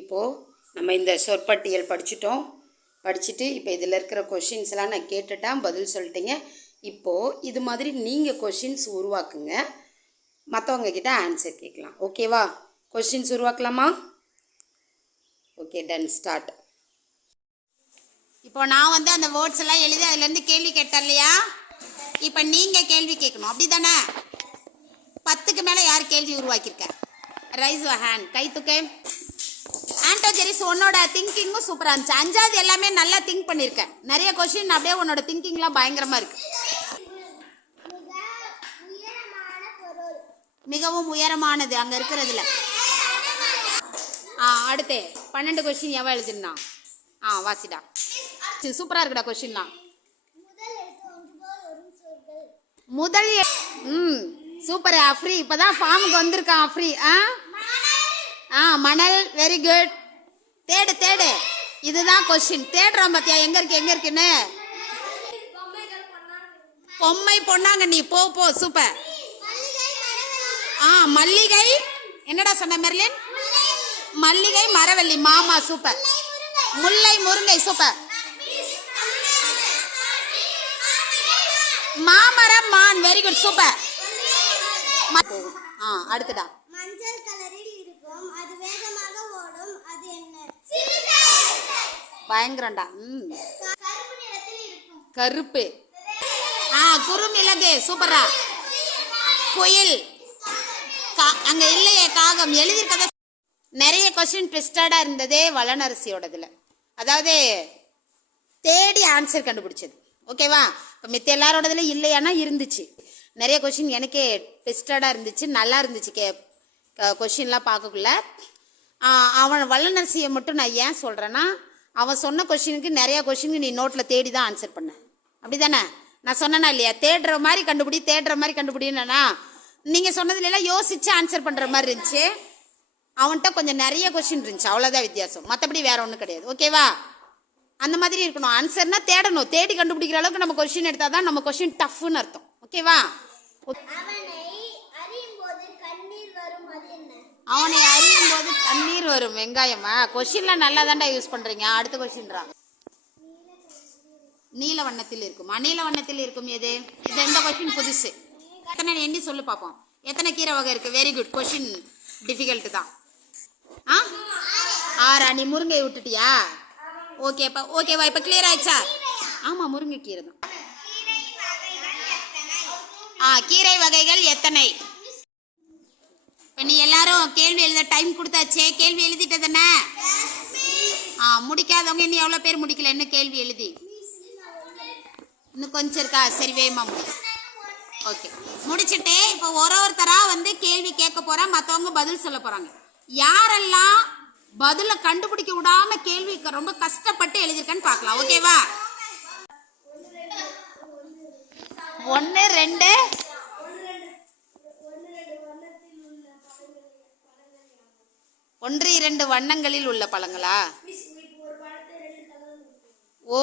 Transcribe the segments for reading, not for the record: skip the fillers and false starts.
இப்போது நம்ம இந்த சொற்பட்டியல் படிச்சுட்டு இப்போ இதில் இருக்கிற கொஷின்ஸ்லாம் நான் கேட்டுட்டேன், பதில் சொல்லிட்டீங்க. இப்போது இது மாதிரி நீங்கள் கொஷின்ஸ் உருவாக்குங்க, மற்றவங்க கிட்ட ஆன்சர் கேட்கலாம். ஓகேவா? கொஷின்ஸ் உருவாக்கலாமா? Okay, done, start. இப்போ நான் வந்து அந்த வேர்ட்ஸ் எல்லாம் எழுதி அதுலேருந்து கேள்வி கேட்டேன் இல்லையா? இப்போ நீங்கள் கேள்வி கேட்கணும், அப்படி தானே? 10க்கு மேலே யார் கேள்வி உருவாக்கியிருக்க? ரைஸ் யுவர் ஹேண்ட், கை தூக்கு. ஆண்டோ ஜெரிஸ், உன்னோட திங்கிங்கும் சூப்பராக இருந்துச்சு. 5வது எல்லாமே நல்லா திங்க் பண்ணியிருக்கேன். நிறைய கொஸ்டின் அப்படியே உன்னோட திங்கிங்லாம் பயங்கரமாக இருக்கு. மிகவும் உயரமானது அங்கே இருக்கிறதுல. அடுத்து 12 கொஸ்டின் எவன் எழுதிருந்தான்? வாசிடா. சூப்பராக இருக்குடா கொஸ்டின்லாம். முதல் சூப்பர். அஃப்ரி இப்போதான் ஃபார்முக்கு வந்திருக்கான். அஃப்ரி மணல், வெரி குட். தேடு. இதுதான் கொஸ்டின். தேடுறான் பாத்தியா, எங்க இருக்குன்னு. பொம்மை பொண்ணாங்க, நீ போ சூப்பர். மல்லிகை, என்னடா சொன்ன மெர்லின்? மல்லிகை, மரவள்ளி, மாமா, சூப்பர். முல்லை, முருங்கை, சூப்பர். மாமரம், மான், வெரி குட், சூப்பர். அடுத்துடா. மஞ்சள் கலரில் இருக்கும், அது வேகமாக ஓடும், அது என்ன? பயங்கரம்டா. கருப்பு நிறத்தில் இருக்கும். கருப்பு. குறுமிளகு, சூப்பரா. குயில், அங்க இல்லையே காகம். எழுதிருக்கத நிறைய கொஸ்டின் ட்விஸ்டடா இருந்ததே வளனரசியோடதுல. அதாவது தேடி ஆன்சர் கண்டுபிடிச்சது. ஓகேவா? இப்போ மித்த எல்லாரோடதுல இல்லையானா இருந்துச்சு. நிறைய கொஸ்டின் எனக்கே ட்விஸ்டடா இருந்துச்சு, நல்லா இருந்துச்சு கொஸ்டின்லாம் பார்க்கக்குள்ள. அவன் வல்லநரசியை மட்டும் நான் ஏன் சொல்கிறேன்னா, அவன் சொன்ன கொஸ்டினுக்கு நிறையா கொஸ்டினுக்கு நீ நோட்டில் தேடி தான் ஆன்சர் பண்ண. அப்படி தானே? நான் சொன்னேன்னா இல்லையா? தேடுற மாதிரி கண்டுபிடினா நீங்கள் சொன்னதுலாம் யோசிச்சு ஆன்சர் பண்ணுற மாதிரி இருந்துச்சு. அவன்கிட்ட கொஞ்சம் நிறைய கொஸ்டின் இருந்துச்சு, அவ்வளோதான் வித்தியாசம். மற்றபடி வேற ஒன்றும் கிடையாது. ஓகேவா? அந்த மாதிரி இருக்கணும். ஆன்சர்னா தேடணும். தேடி கண்டுபிடிக்கிற அளவுக்கு நம்ம கொஸ்டின் எடுத்தால் தான் நம்ம கொஸ்டின் டஃப்னு அர்த்தம். ஓகேவா? அவனை அறியும் போது கண்ணீர் வரும். வெங்காயமா? கொஸ்டின்லாம் நல்லா தாண்டா யூஸ் பண்றீங்க. அடுத்த கொஸ்டின்ரா. நீல வண்ணத்தில் இருக்கும். நீல வண்ணத்தில் இருக்கும் எது? இது எந்த கொஸ்டின் புதுசு? எத்தனை எண்ணி சொல்லு பார்ப்போம். எத்தனை கீரை வகை இருக்கு? Very good. கொஸ்டின் டிஃபிகல்ட் தான். 6. நீ முருங்கை விட்டுட்டியா? ஓகேவா? இப்ப கிளியர் ஆயிடுச்சா? ஆமா, முருங்கை கீரை தான். கீரை வகைகள் எத்தனை? இப்போ நீ எல்லாரும் கேள்வி எழுத டைம் கொடுத்தாச்சே. கேள்வி எழுதிட்ட தானே? முடிக்காதவங்க இன்னும் எவ்வளோ பேர் முடிக்கல இன்னும் கேள்வி எழுதி? இன்னும் கொஞ்சம் இருக்கா? சரி, வேகமா முடி. ஓகே, முடிச்சுட்டு இப்போ ஒருத்தரா வந்து கேள்வி கேட்க போறேன், மற்றவங்க பதில் சொல்ல போறாங்க. யாரெல்லாம் பதில கண்டுபிடிக்க விடாம கேள்வி ரொம்ப கஷ்டப்பட்டு எழுதிருக்கேன்னு பார்க்கலாம். ஓகேவா? 1, 2 1, 2 வண்ணங்களில் உள்ள பழங்களா? ஓ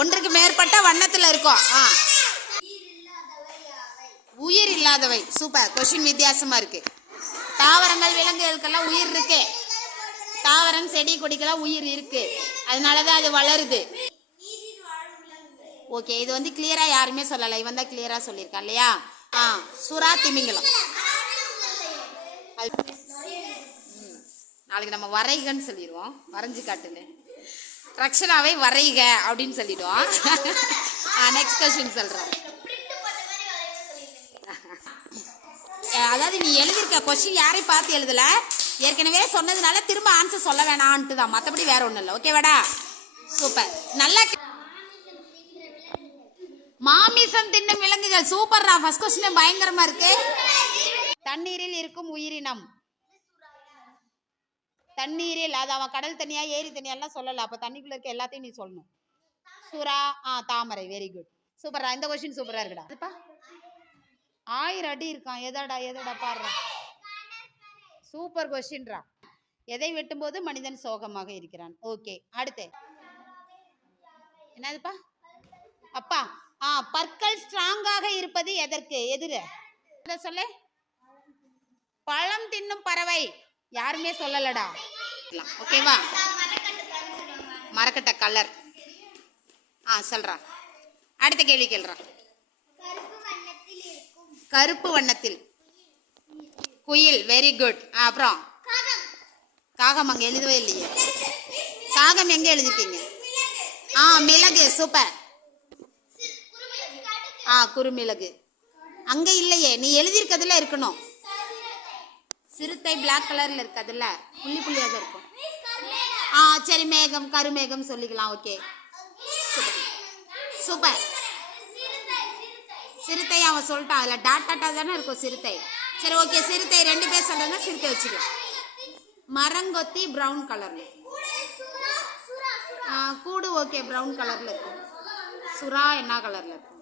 ஒன்றுக்கு மேற்பட்ட வண்ணத்துல இருக்கும். உயிர் இல்லாதவை. சூப்பர். கொஸ்டின் வித்தியாசமா இருக்கு. தாவரங்கள், விலங்குகளுக்கெல்லாம் உயிர் இருக்கு. தாவரம், செடி, கொடிக்கெல்லாம் உயிர் இருக்கு, அதனாலதான் அது வளருது. ஓகே, இது வந்து கிளியரா யாருமே சொல்லலை. இவன் தான் கிளியரா சொல்லியிருக்கான் இல்லையா? சுறா, திமிங்கலம். நாளைக்கு நம்ம வரைகன்னு சொல்லிடுவோம். வரைஞ்சு காட்டுன்னு. ரக்ஷனாவை வரைக அப்படின்னு சொல்லிடுவோம். நெக்ஸ்ட் கொஸ்டின் சொல்றேன். அதாவது நீ எழுதியிருக்க கொஸ்டின் யாரையும் பார்த்து எழுதல, ஏற்கனவே சொன்னதுனால திரும்ப ஆன்சர் சொல்ல வேணான்ட்டு தான். மற்றபடி வேற ஒன்றும் இல்லை. ஓகேவாடா? சூப்பர். நல்லா. மாமிசம் தின்னும் விலங்குகள். சூப்பர்ரா. ஃபர்ஸ்ட் கொஸ்டின் பயங்கரமா இருக்கு. தண்ணீரில் இருக்கும் உயிரினம். தண்ணீரில், அது அவன் கடல் தண்ணியா ஏரி தண்ணியெல்லாம் சொல்லல. அப்ப தண்ணிக்குள்ள இருக்க எல்லாத்தையும் நீ சொல்லணும். சுறா, தாமரை. Very good. சூப்பரா. இந்த கொஸ்டின் சூப்பரா இருக்குடா. 1000 அடி இருக்கான். எதடா பாடுற. சூப்பர் கொஸ்டின்ரா. எதை வெட்டும் போது மனிதன் சோகமாக இருக்கிறான். ஓகே, அடுத்து என்னதுப்பா? அப்பா, பற்கள் ஸ்ட்ராங்காக இருப்பது எதற்கு? எதிர சொல்லு. பழம் தின்னும் பறவை. யாருமே சொல்லலடா. எழுதிக்கலாம். ஓகேவா? மரக்கட்டை கலர். சொல்கிறான். அடுத்த கேள்வி கேள்றான். கருப்பு வண்ணத்தில் குயில். Very good. அப்புறம் காகம் அங்கே எழுதவே இல்லையே. காகம் எங்கே எழுதிட்டீங்க? மிளகு. சூப்பர். குறுமிளகு அங்கே இல்லையே, நீ எழுதியிருக்கிறதுல இருக்கணும். சிறுத்தை பிளாக் கலரில் இருக்கிறதுல புள்ளி புள்ளியாக இருக்கும். சரி, மேகம், கருமேகம் சொல்லிக்கலாம். Okay, super. சிறுத்தை அவன் சொல்லிட்டான், அதில் டாட் டாட்டா தானே இருக்கும் சிறுத்தை. சரி, ஓகே, சிறுத்தை 2 பேர் சொல்கிறேன்னா சிறுத்தை வச்சுக்கலாம். மரங்கொத்தி ப்ரௌன் கலரில். கூடு. ஓகே, ப்ரௌன் கலரில் இருக்கும். சுறா என்ன கலரில் இருக்கும்?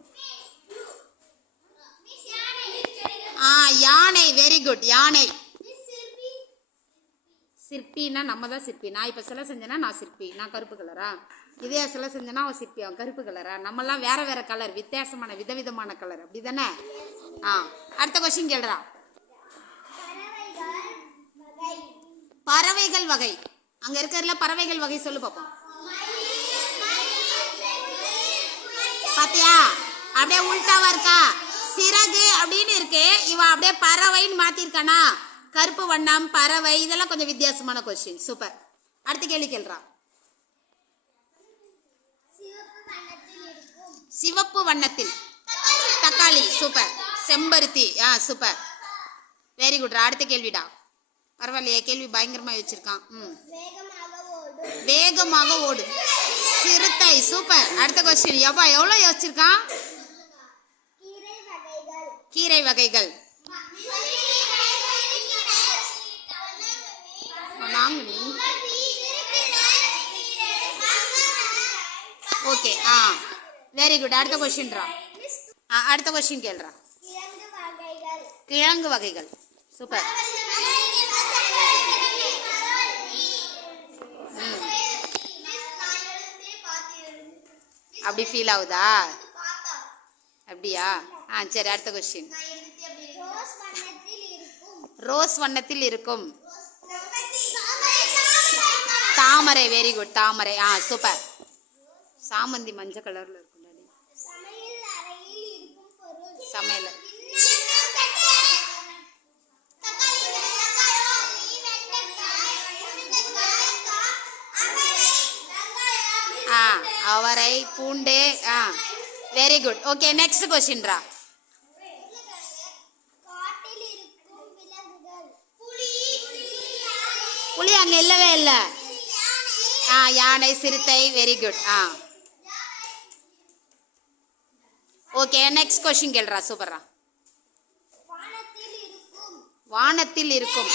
யானை. Very good. யானை. சிற்பின்னா நம்ம தான் சிற்பி. நான் இப்போ சிலை செஞ்சேன்னா நான் சிற்பி, நான் கருப்பு கலரா? இதே சிலை செஞ்சேன்னா அவன் சிற்பி, அவன் கருப்பு கலரா? நம்மலாம் வேற வேற கலர், வித்தியாசமான விதவிதமான கலர், அப்படி தானே? அடுத்த கொஸ்டின் கேள்றா. பறவைகள் வகை. அங்க இருக்கிறதுல பறவைகள் வகை சொல்லு பாப்போம். பாத்தியா, அப்படியே உள்டாவா இருக்கா? சிறகு அப்படின்னு இருக்கு, இவன் அப்படியே பறவைன்னு மாத்திருக்கானா? கருப்பு வண்ணம், பறவை, இதெல்லாம் கொஞ்சம் வித்தியாசமான கொஸ்டின். சூப்பர். அடுத்த கேள்வி கேள்றா. சிவப்பு வண்ணத்தில் தக்காளி. சூப்பர். செம்பருத்தி. Super, very good. அடுத்த கேள்விடா. பரவாயில்லையே, கேள்வி பயங்கரமா வச்சிருக்கான். வேகமாக ஓடும் சிறுத்தை. சூப்பர். அடுத்த கொஸ்டின். எப்பா எவ்வளோ யோசிச்சிருக்கான்? கீரை வகைகள். Okay, very good. அடுத்த கொஸ்டின்ரா. அடுத்த கொஸ்டின் கேள்றா. கிழங்கு வகைகள். சூப்பர். அப்படி ஃபீல் ஆகுதா? அப்படியா? சரி, அடுத்த கொஸ்டின். ரோஸ் வண்ணத்தில் இருக்கும் தாமரை. Very good. தாமரை. சூப்பர். சாமந்தி மஞ்சள் கலர்ல இருக்கும். சமையல். அவரை, பூண்டு. Very good. ஓகே, நெக்ஸ்ட் கொஸ்டின்ரா. புலி அங்க இல்லவே இல்லை. யானை, சிறுத்தை. Very good. Okay, next question கேள்றா. சூப்பர்ரா. வானத்தில் இருக்கும்.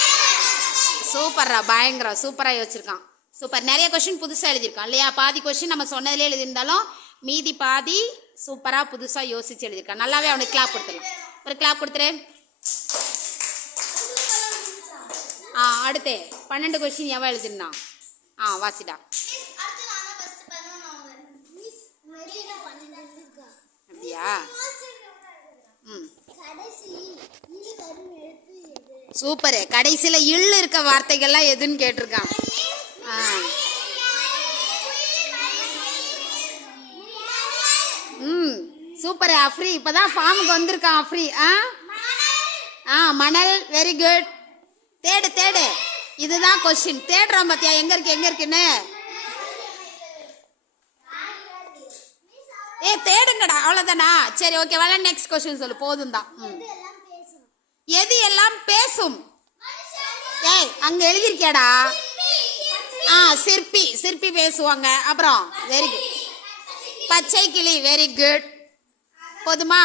சூப்பர்ரா, பயங்கரம். சூப்பரா யோசிச்சிருக்கான். சூப்பர். நிறைய கொஸ்டின் புதுசா எழுதியிருக்கான் இல்லையா? பாதி கொஸ்டின் நம்ம சொன்னதுல எழுதியிருந்தாலும் மீதி பாதி சூப்பரா புதுசா யோசிச்சு எழுதியிருக்கான். நல்லாவே அவனுக்கு கிளாப் கொடுத்துடலாம். ஒரு கிளாப் கொடுத்துரு. அடுத்து 12 கொஸ்டின் எவன் எழுதிருந்தான்? வாசிடா. அப்படியா? சூப்பரு. கடைசியில இல் இருக்க வார்த்தைகள்லாம் எதுன்னு கேட்டிருக்கான். சூப்பர். அஃப்ரி இப்பதான் ஃபார்முக்கு வந்திருக்கான். அஃப்ரி. மணல். Very good. தேடு தேடு. இதுதான் கொஸ்டின். தேடுறான் பாத்தியா, எங்க இருக்கு எங்க இருக்குன்னு. தேடுங்கடா, அவ்வளவுதானா? சரி, ஓகே. வேலை நெக்ஸ்ட் கொஸ்டின் சொல்லு. போதும் தான். எது எல்லாம் பேசும்? அங்க எழுதிருக்கியாடா? சிற்பி. சிற்பி பேசுவாங்க. அப்புறம் வெரி குட். பச்சை கிளி. Very good. போதுமா?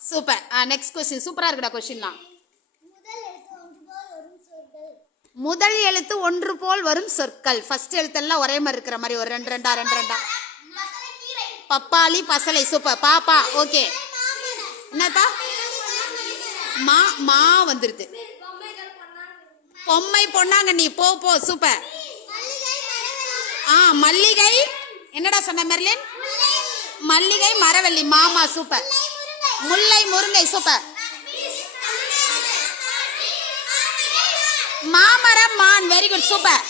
சூப்பர். Next question. சூப்பரா இருக்குடா கொஸ்டின்லாம். முதல் எழுத்து ஒன்று போல் வரும் சொற்கள். ஃபர்ஸ்ட் எழுத்தெல்லாம் ஒரே மாதிரி இருக்கிற மாதிரி ஒரு 2 2 பப்பாளி, பசலை. சூப்பர். பாப்பா. ஓகே. என்னப்பா? மா வந்துருது. பொம்மை, பொன்னாங்க. நீ போ போ. சூப்பர். மல்லிகை. என்னடா சொன்ன மெர்லின்? மல்லிகை, மரவள்ளி. மாமா. சூப்பர். முல்லை, முருங்கை. சூப்பர். மாமரம், மான். Very good. சூப்பர்.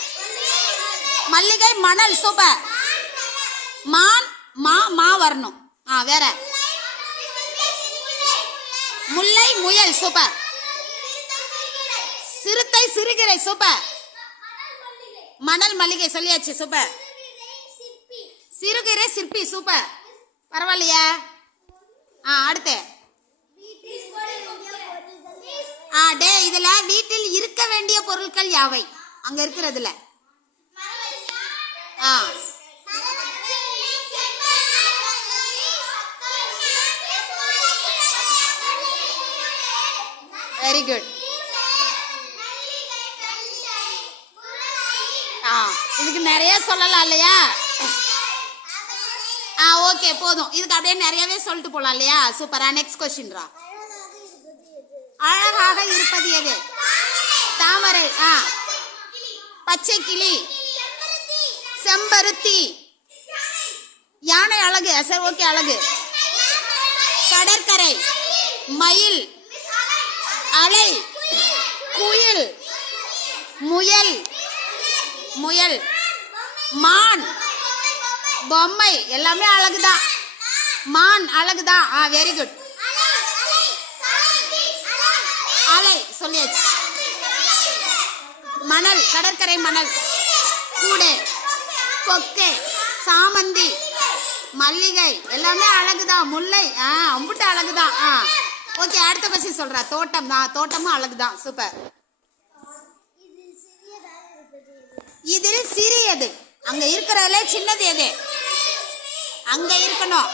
மல்லிகை மணல் சூப்பர். மான் மா வரணும். வேற முல்லை முயல் சூப்பர். சிறுத்தை சிறுகிரை சூப்பர். மணல் மல்லிகை சொல்லியாச்சு சூப்பர். சிறுகிரை சிற்பி சூப்பர். பரவாயில்லையா? அடுத்து டே இதுல வீட்டில் இருக்க வேண்டிய பொருட்கள் யாவை? அங்க இருக்கிறதுல வெரி குட். இதுக்கு நிறைய சொல்லலாம் இல்லையா? ஓகே போதும். இதுக்கு அப்படியே நிறையவே சொல்லிட்டு போலாம் இல்லையா? சூப்பரா. நெக்ஸ்ட் கொஸ்டின்ரா. அழகாக இருப்பது எது? தாமரை. பச்சை கிளி. செம்பருத்தி. யானை அழகு. சரி ஓகே அழகு. கடற்கரை. மயில். அலை. குயில். முயல். முயல். மான். பொம்மை. எல்லாமே அழகுதான். மான் அழகுதான். Very good. அலை சொல்லியாச்சு. மணல். கடற்கரை மணல். கூடை. கொக்கை. சாமந்தி. மல்லிகை. எல்லாமே அழகுதான். முல்லை. அம்புட்டு அழகுதான். ஓகே அடுத்த கொஸ்டின் சொல்ற. தோட்டம் தான். தோட்டமும் அழகுதான். சூப்பர். இதில் சிறியது. அங்க இருக்கிறதுல சின்னது எது? அங்க இருக்கணும்.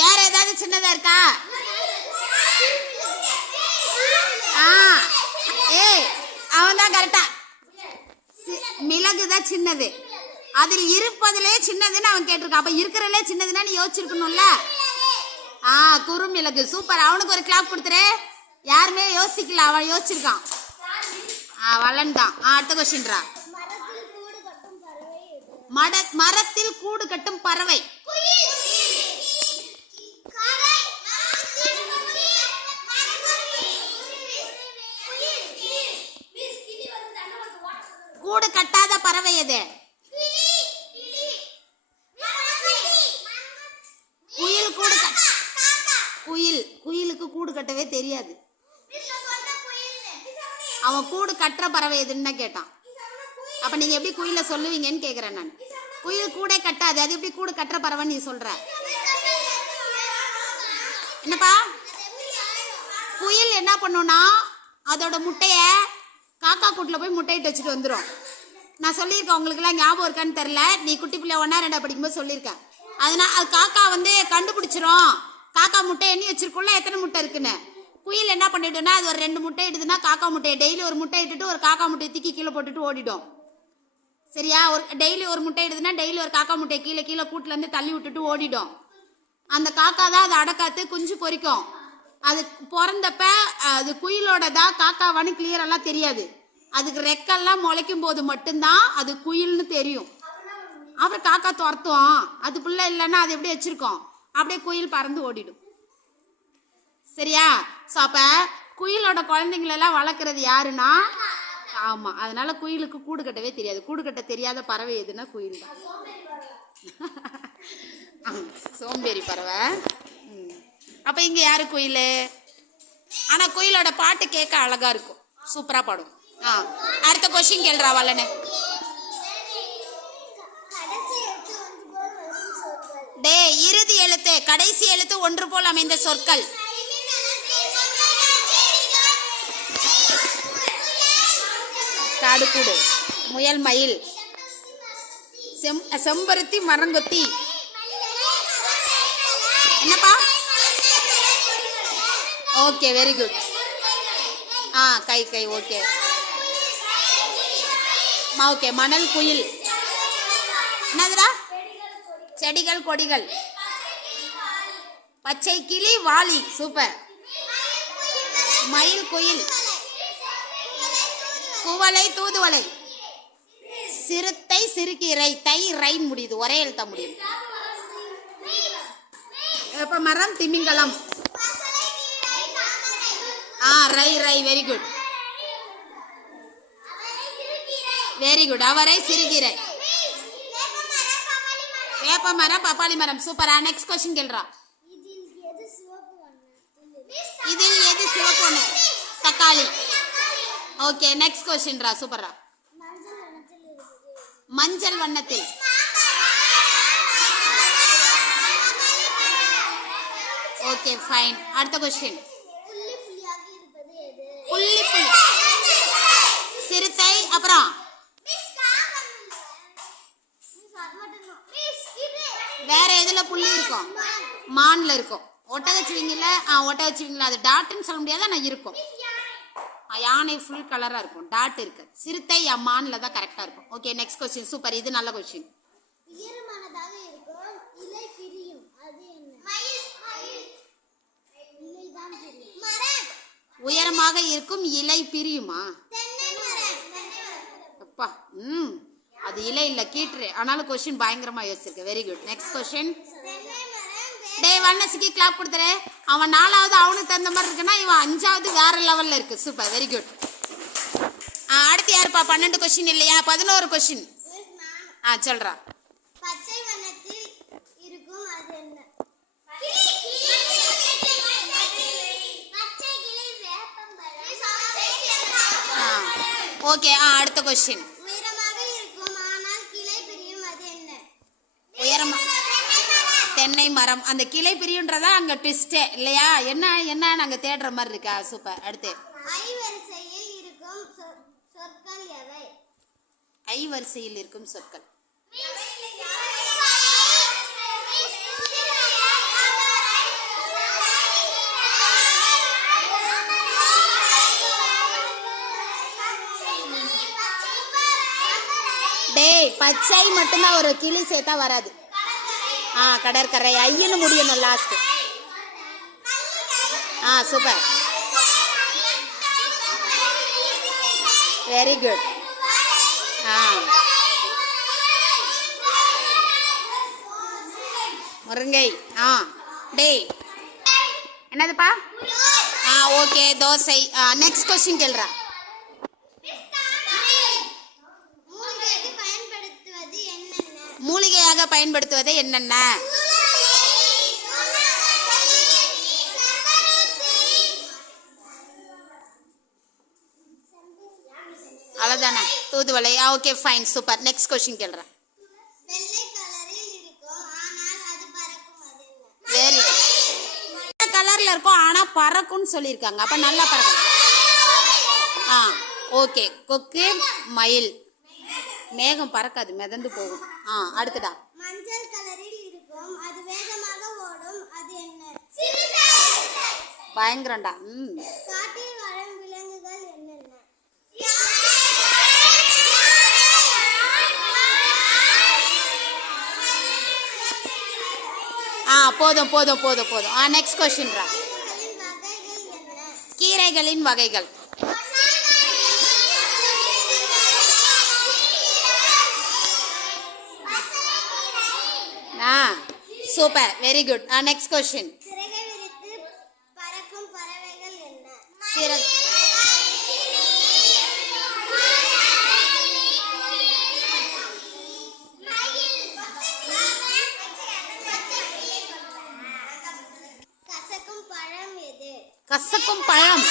வேற ஏதாவது சின்னதா இருக்கா? அவன் தான் கரெக்டா. மிளகுதான் சின்னது. அதில் இருப்பதிலே சின்னதுன்னு அவன் கேட்டிருக்கான். அப்ப இருக்கிறதுலே சின்னதுன்னா நீ யோசிச்சிருக்கணும்ல. குறுமிளகு. சூப்பர். அவனுக்கு ஒரு கிளாப் கொடுத்துரு. யாருமே யோசிக்கல, அவன் யோசிச்சிருக்கான். வளன்தான். அடுத்த கொஸ்டின்ரா. மரத்தில் கூடு கட்டும் பறவை. கூடு கட்டாத பறவை எது? குயில். கூடு குயிலுக்கு கூடு கட்டவே தெரியாது. அவன் கூடு கட்டுற பறவை எதுன்னு கேட்டான். அப்ப நீங்க எப்படி குயில சொல்லுவீங்கன்னு கேக்குறேன் நான். குயில் கூட கட்டாது. அது எப்படி கூடு கட்டுற பறவை நீ சொல்ற? என்னப்பா? குயில் என்ன பண்ணும்னா அதோட முட்டைய காக்கா கூட்டுல போய் முட்டையிட்டு வச்சுட்டு வந்துடும். நான் சொல்லியிருக்கேன், உங்களுக்கு எல்லாம் ஞாபகம் இருக்கான்னு தெரியல. நீ குட்டி பிள்ளை 1 2 படிக்கும்போது சொல்லியிருக்கேன். அதனால அது காக்கா கண்டுபிடிச்சிரும். காக்கா முட்டை எண்ணி வச்சிருக்குள்ள எத்தனை முட்டை இருக்குன்னு. குயில் என்ன பண்ணிடும்னா அது ஒரு 2 முட்டை இடுதுன்னா காக்கா முட்டையை டெய்லி ஒரு முட்டை இட்டுட்டு ஒரு காக்கா முட்டையை தூக்கி கீழே போட்டுட்டு ஓடிடும். சரியா? ஒரு டெய்லி ஒரு முட்டை இடுதுன்னா டெய்லி ஒரு காக்கா முட்டையை கீழே கூட்டுல இருந்து தள்ளி விட்டுட்டு ஓடிடும். அந்த காக்கா தான் அதை அடக்காத்து குஞ்சு பொறிக்கும். அது பிறந்தப்ப அது குயிலோடதா காக்காவான்னு கிளியரெல்லாம் தெரியாது. அதுக்கு ரெக்கெல்லாம் முளைக்கும் போது மட்டும்தான் அது குயில்னு தெரியும். அப்புறம் காக்கா துரத்தும். அது பிள்ளை இல்லைன்னா அது எப்படி வச்சிருக்கோம்? அப்படியே குயில் பறந்து ஓடிடும். சரியா? ஸோ அப்போ குயிலோட குழந்தைங்களெல்லாம் வளர்க்குறது யாருன்னா ஆமாம். அதனால குயிலுக்கு கூடு கட்டவே தெரியாது. கூடு கட்ட தெரியாத பறவை எதுன்னா குயில் தான். சோம்பேறி பறவை. அப்போ இங்கே யாரு? குயில். ஆனால் குயிலோட பாட்டு கேட்க அழகா இருக்கும். சூப்பராக பாடும். அடுத்த கொஸ்டின் கேள்றா வல்லனே. டே இறுதி எழுத்து கடைசி எழுத்து ஒன்று போல் அமைந்த சொற்கள். காடுகூடு. முயல் மயில். செம்பருத்தி மரங்கொத்தி. என்னப்பா? Okay very good. கை ஓகே. ஓகே மணல் குயில். என்னதுடா? செடிகள் கொடிகள். பச்சை கிளி வாலி. சூப்பர். மயில் குயில். குவளை தூதுவளை. சிறுத்தை சிறுகீரை. தை ரை முடியுது. ஒரே எழுத்த முடியுது. இப்ப மரம் திமிங்கலம். ரை வெரி குட். Very good. அவரை, சிறுகீரை. வேப்ப மரம், பப்பாளி மரம். சூப்பரா. நெக்ஸ்ட் கொஸ்டின் கேள்றா. இதில் எது சிவப்பு ஒண்ணு? தக்காளி. ஓகே, நெக்ஸ்ட் கொஸ்டின்ரா. சூப்பரா. மஞ்சள் வண்ணத்தில். Okay fine. அடுத்த கொஸ்டின். புள்ளி புள்ளி. சிறுத்தை. அப்புறம் வேற எதுல புள்ளி இருக்கும்? மான்ல இருக்கும். ஒட்டகச்சிவிங்கல ஒட்டகச்சிவிங்கல அது டாட்னு சொல்ல முடியாது, ஆனா இருக்கும். யானை ஃபுல் கலரா இருக்கும், டாட் இருக்கு. சிறுத்தை மான்ல தான் கரெக்டா இருக்கும். Okay next question. சூப்பர், இது நல்ல கொஸ்டின். உயரமானதாக இருக்கும், இலை பிரியும். அது என்ன? இலை தான் பிரியும். மரம். உயரமாக இருக்கும், இலை பிரியுமா? தென்னை மரம். அப்பா அது இலை இல்ல, கீற்று. ஆனாலும் கொஸ்டின் பயங்கரமா யோசிச்சிருக்கு. Very good. Next question. டேய் வண்ணசிக்கு கிளாப் கொடுத்துரு. அவன் 4வது அவனுக்கு தகுந்த மாதிரி இருக்குன்னா, இவன் 5வது வேற லெவல்ல இருக்கு. Super, very good. அடுத்து யாருப்பா? 12 கொஸ்டின் இல்லையா? 11 கொஸ்டின். சொல்றா. பச்சை வண்ணத்தில் இருக்கும், அது என்ன? பச்சை கிளை வேப்பமரம். ஓகே அடுத்த கொஸ்டின். உயரமாக இருக்கும், ஆனால் கிளை பிரியும். அது என்ன? உயரமா தென்னை மரம். அந்த கிளை பிரியுன்றதா அங்க ட்விஸ்டே இல்லையா? என்ன நாங்க தேடுற மாதிரி இருக்கா? சூப்பர். அடுத்து. ஐ வரிசையில் இருக்கும் சொற்கள் எவை? ஐ வரிசையில் இருக்கும் சொற்கள். டேய் பச்சை மட்டும்தான் ஒரு கிளி சேர்த்தா வராது. கடற்கரை. ஐயன்னு முடியணும் லாஸ்ட். Super, very good. முருங்கை. டேய் என்னதுப்பா? ஓகே தோசை. நெக்ஸ்ட் கொஸ்டின் கேள்றா. மூலிகையாக பயன்படுத்துவது என்னென்ன? அவ்வளவுதானே? தூதுவளை. Okay fine, super. Next question கேள்றேன். வெள்ளை கலரில் இருக்கும், ஆனால் அது பறக்கும். அது என்ன? வெரி கலர்ல இருக்கும், ஆனா பறக்கும்னு சொல்லியிருக்காங்க. அப்ப நல்லா பறக்கும். ஓகே. கொக்கு, மயில். மேகம் பறக்காது, மிதந்து போகும். அடுத்துடா. மஞ்சள் கலரில் இருக்கும், அது வேகமாக ஓடும். அது என்ன? பயங்கரம்டா. காட்டில் வாழும் விலங்குகள் என்னென்ன? போதும் போதும் போதும் போதும். நெக்ஸ்ட் கொஸ்டின்ரா. கீரைகளின் வகைகள் என்ன? கீரைகளின் வகைகள். Super, very good. Next question. சிறகை விரித்து பறக்கும் பறவைகள் என்ன? கசக்கும் பழம் எது? கசக்கும் பழம்.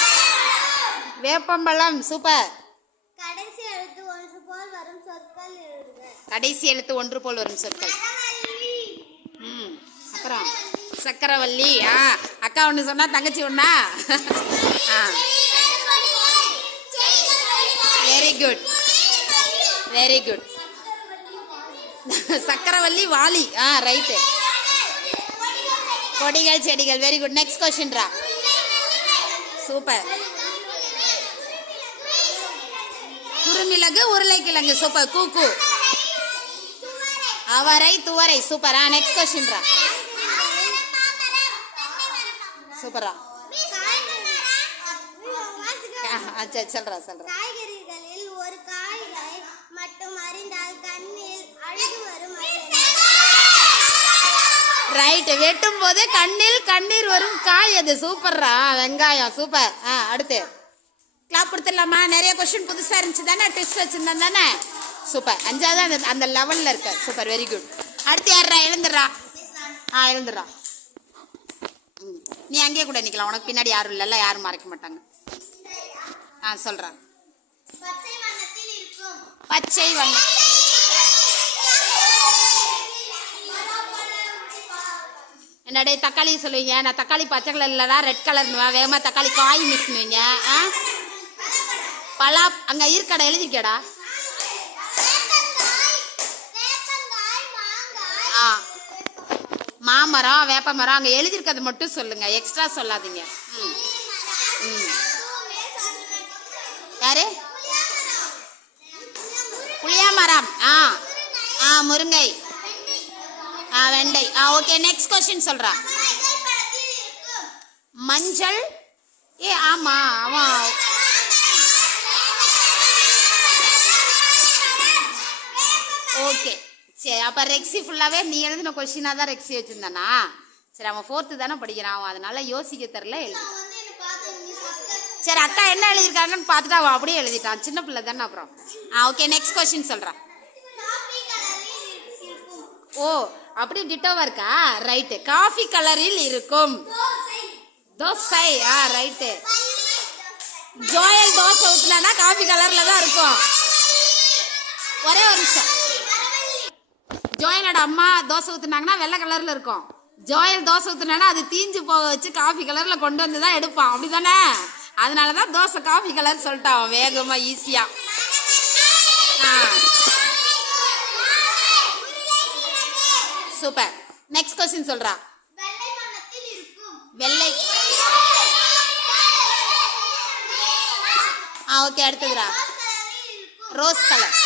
வேப்பம்பழம். சூப்பர். கடைசி எழுத்து ஒன்று போல் வரும் சொற்கள் எழுதுக. கடைசி எழுத்து ஒன்று போல் வரும் சொற்கள். அப்புறம் சக்கரவள்ளி. அக்கா ஒன்று சொன்னா தங்கச்சி ஒண்ணா? Very good, very good. சக்கரவள்ளி, வாலி. ரைட்டு. கொடிகள், செடிகள். Very good. நெக்ஸ்ட் கொஸ்டின்ரா. சூப்பர். குறுமிளகு, உருளைக்கிழங்கு. சூப்பர். கூக்கு. அவரை, துவரை. சூப்பரா. நெக்ஸ்ட் கொஸ்டின்ரா. சூப்பரா. சொல்றா. காய்கறிகளில் ஒரு காய்களை மட்டும் அறிந்தால் கண்ணில் அழுகு வரும். ரைட். வெட்டும் போது கண்ணில் கண்ணீர் வரும் காய் அது. சூப்பர்ரா. வெங்காயம். சூப்பர். அடுத்து. கிளாப் கொடுத்துடலாமா? நிறைய கொஸ்டின் புதுசாக இருந்துச்சு தானே, டெஸ்ட் வச்சுருந்தேன் தானே. சூப்பர். 5வது அந்த லெவலில் இருக்க. Super, very good. அடுத்து யாரா? எழுந்துடுறா. எழுந்துடுறா. நீ அங்கேயே கூட நிற்கலாம், உனக்கு பின்னாடி யாரும் இல்லைல்ல, யாரும் மறைக்க மாட்டாங்க. சொல்கிறேன். பச்சை வண்ணம். என்னடே தக்காளி சொல்லுவீங்க, நான் தக்காளி பச்சை கலர்ல தான் ரெட் கலர்னுவேன், வேகமாக தக்காளி காய் மிஸ்னுவீங்க. பலா அங்கே இருக்கடா, எழுதிக்கடா. மாமரம், வேப்ப மரம், அங்கே எழுதியிருக்கிறது மட்டும் சொல்லுங்க, எக்ஸ்ட்ரா சொல்லாதீங்க. யாரு? புளியா மரம். முருங்கை, வெண்டை. ஓகே, நெக்ஸ்ட் கொஸ்டின் சொல்றா. மஞ்சள். ஆமா, அவன் ஓகே. சரி, அப்போ ரெக்ஸி ஃபுல்லாகவே நீ எழுதின கொஸ்டினாக தான் ரெக்ஸி வச்சுருந்தானா? சரி, அவன் 4th தானே படிக்கிறான், அவன் அதனால யோசிக்க தெரில, எழுதி. சரி, அக்கா என்ன எழுதியிருக்காங்கன்னு பார்த்துட்டு அவன் அப்படியே எழுதிட்டான், சின்ன பிள்ளை தானே. அப்புறம் ஓகே, நெக்ஸ்ட் கொஸ்டின் சொல்கிறான். ஓ, அப்படி டிட்டோவா இருக்கா? ரைட்டு. காஃபி கலரில் இருக்கும். தோசை. ரைட்டு. ஜோயல் தோசை ஊற்றினா காஃபி கலரில் தான் இருக்கும். ஒரே ஒரு நிமிஷம். ஜோயலோட அம்மா தோசை ஊற்றுனாங்கன்னா வெள்ளை கலரில் இருக்கும். ஜோயல் தோசை ஊற்றுனாங்கன்னா அது தீஞ்சு போக வச்சு காஃபி கலரில் கொண்டு வந்து தான் எடுப்பான், அப்படி தானே? அதனால தான் தோசை காஃபி கலர் சொல்லிட்டான் வேகமாக, ஈஸியாக. சூப்பர். நெக்ஸ்ட் கொஸ்டின் சொல்றா. வெள்ளை. ஓகே, அடுத்ததுடா. Rose colour.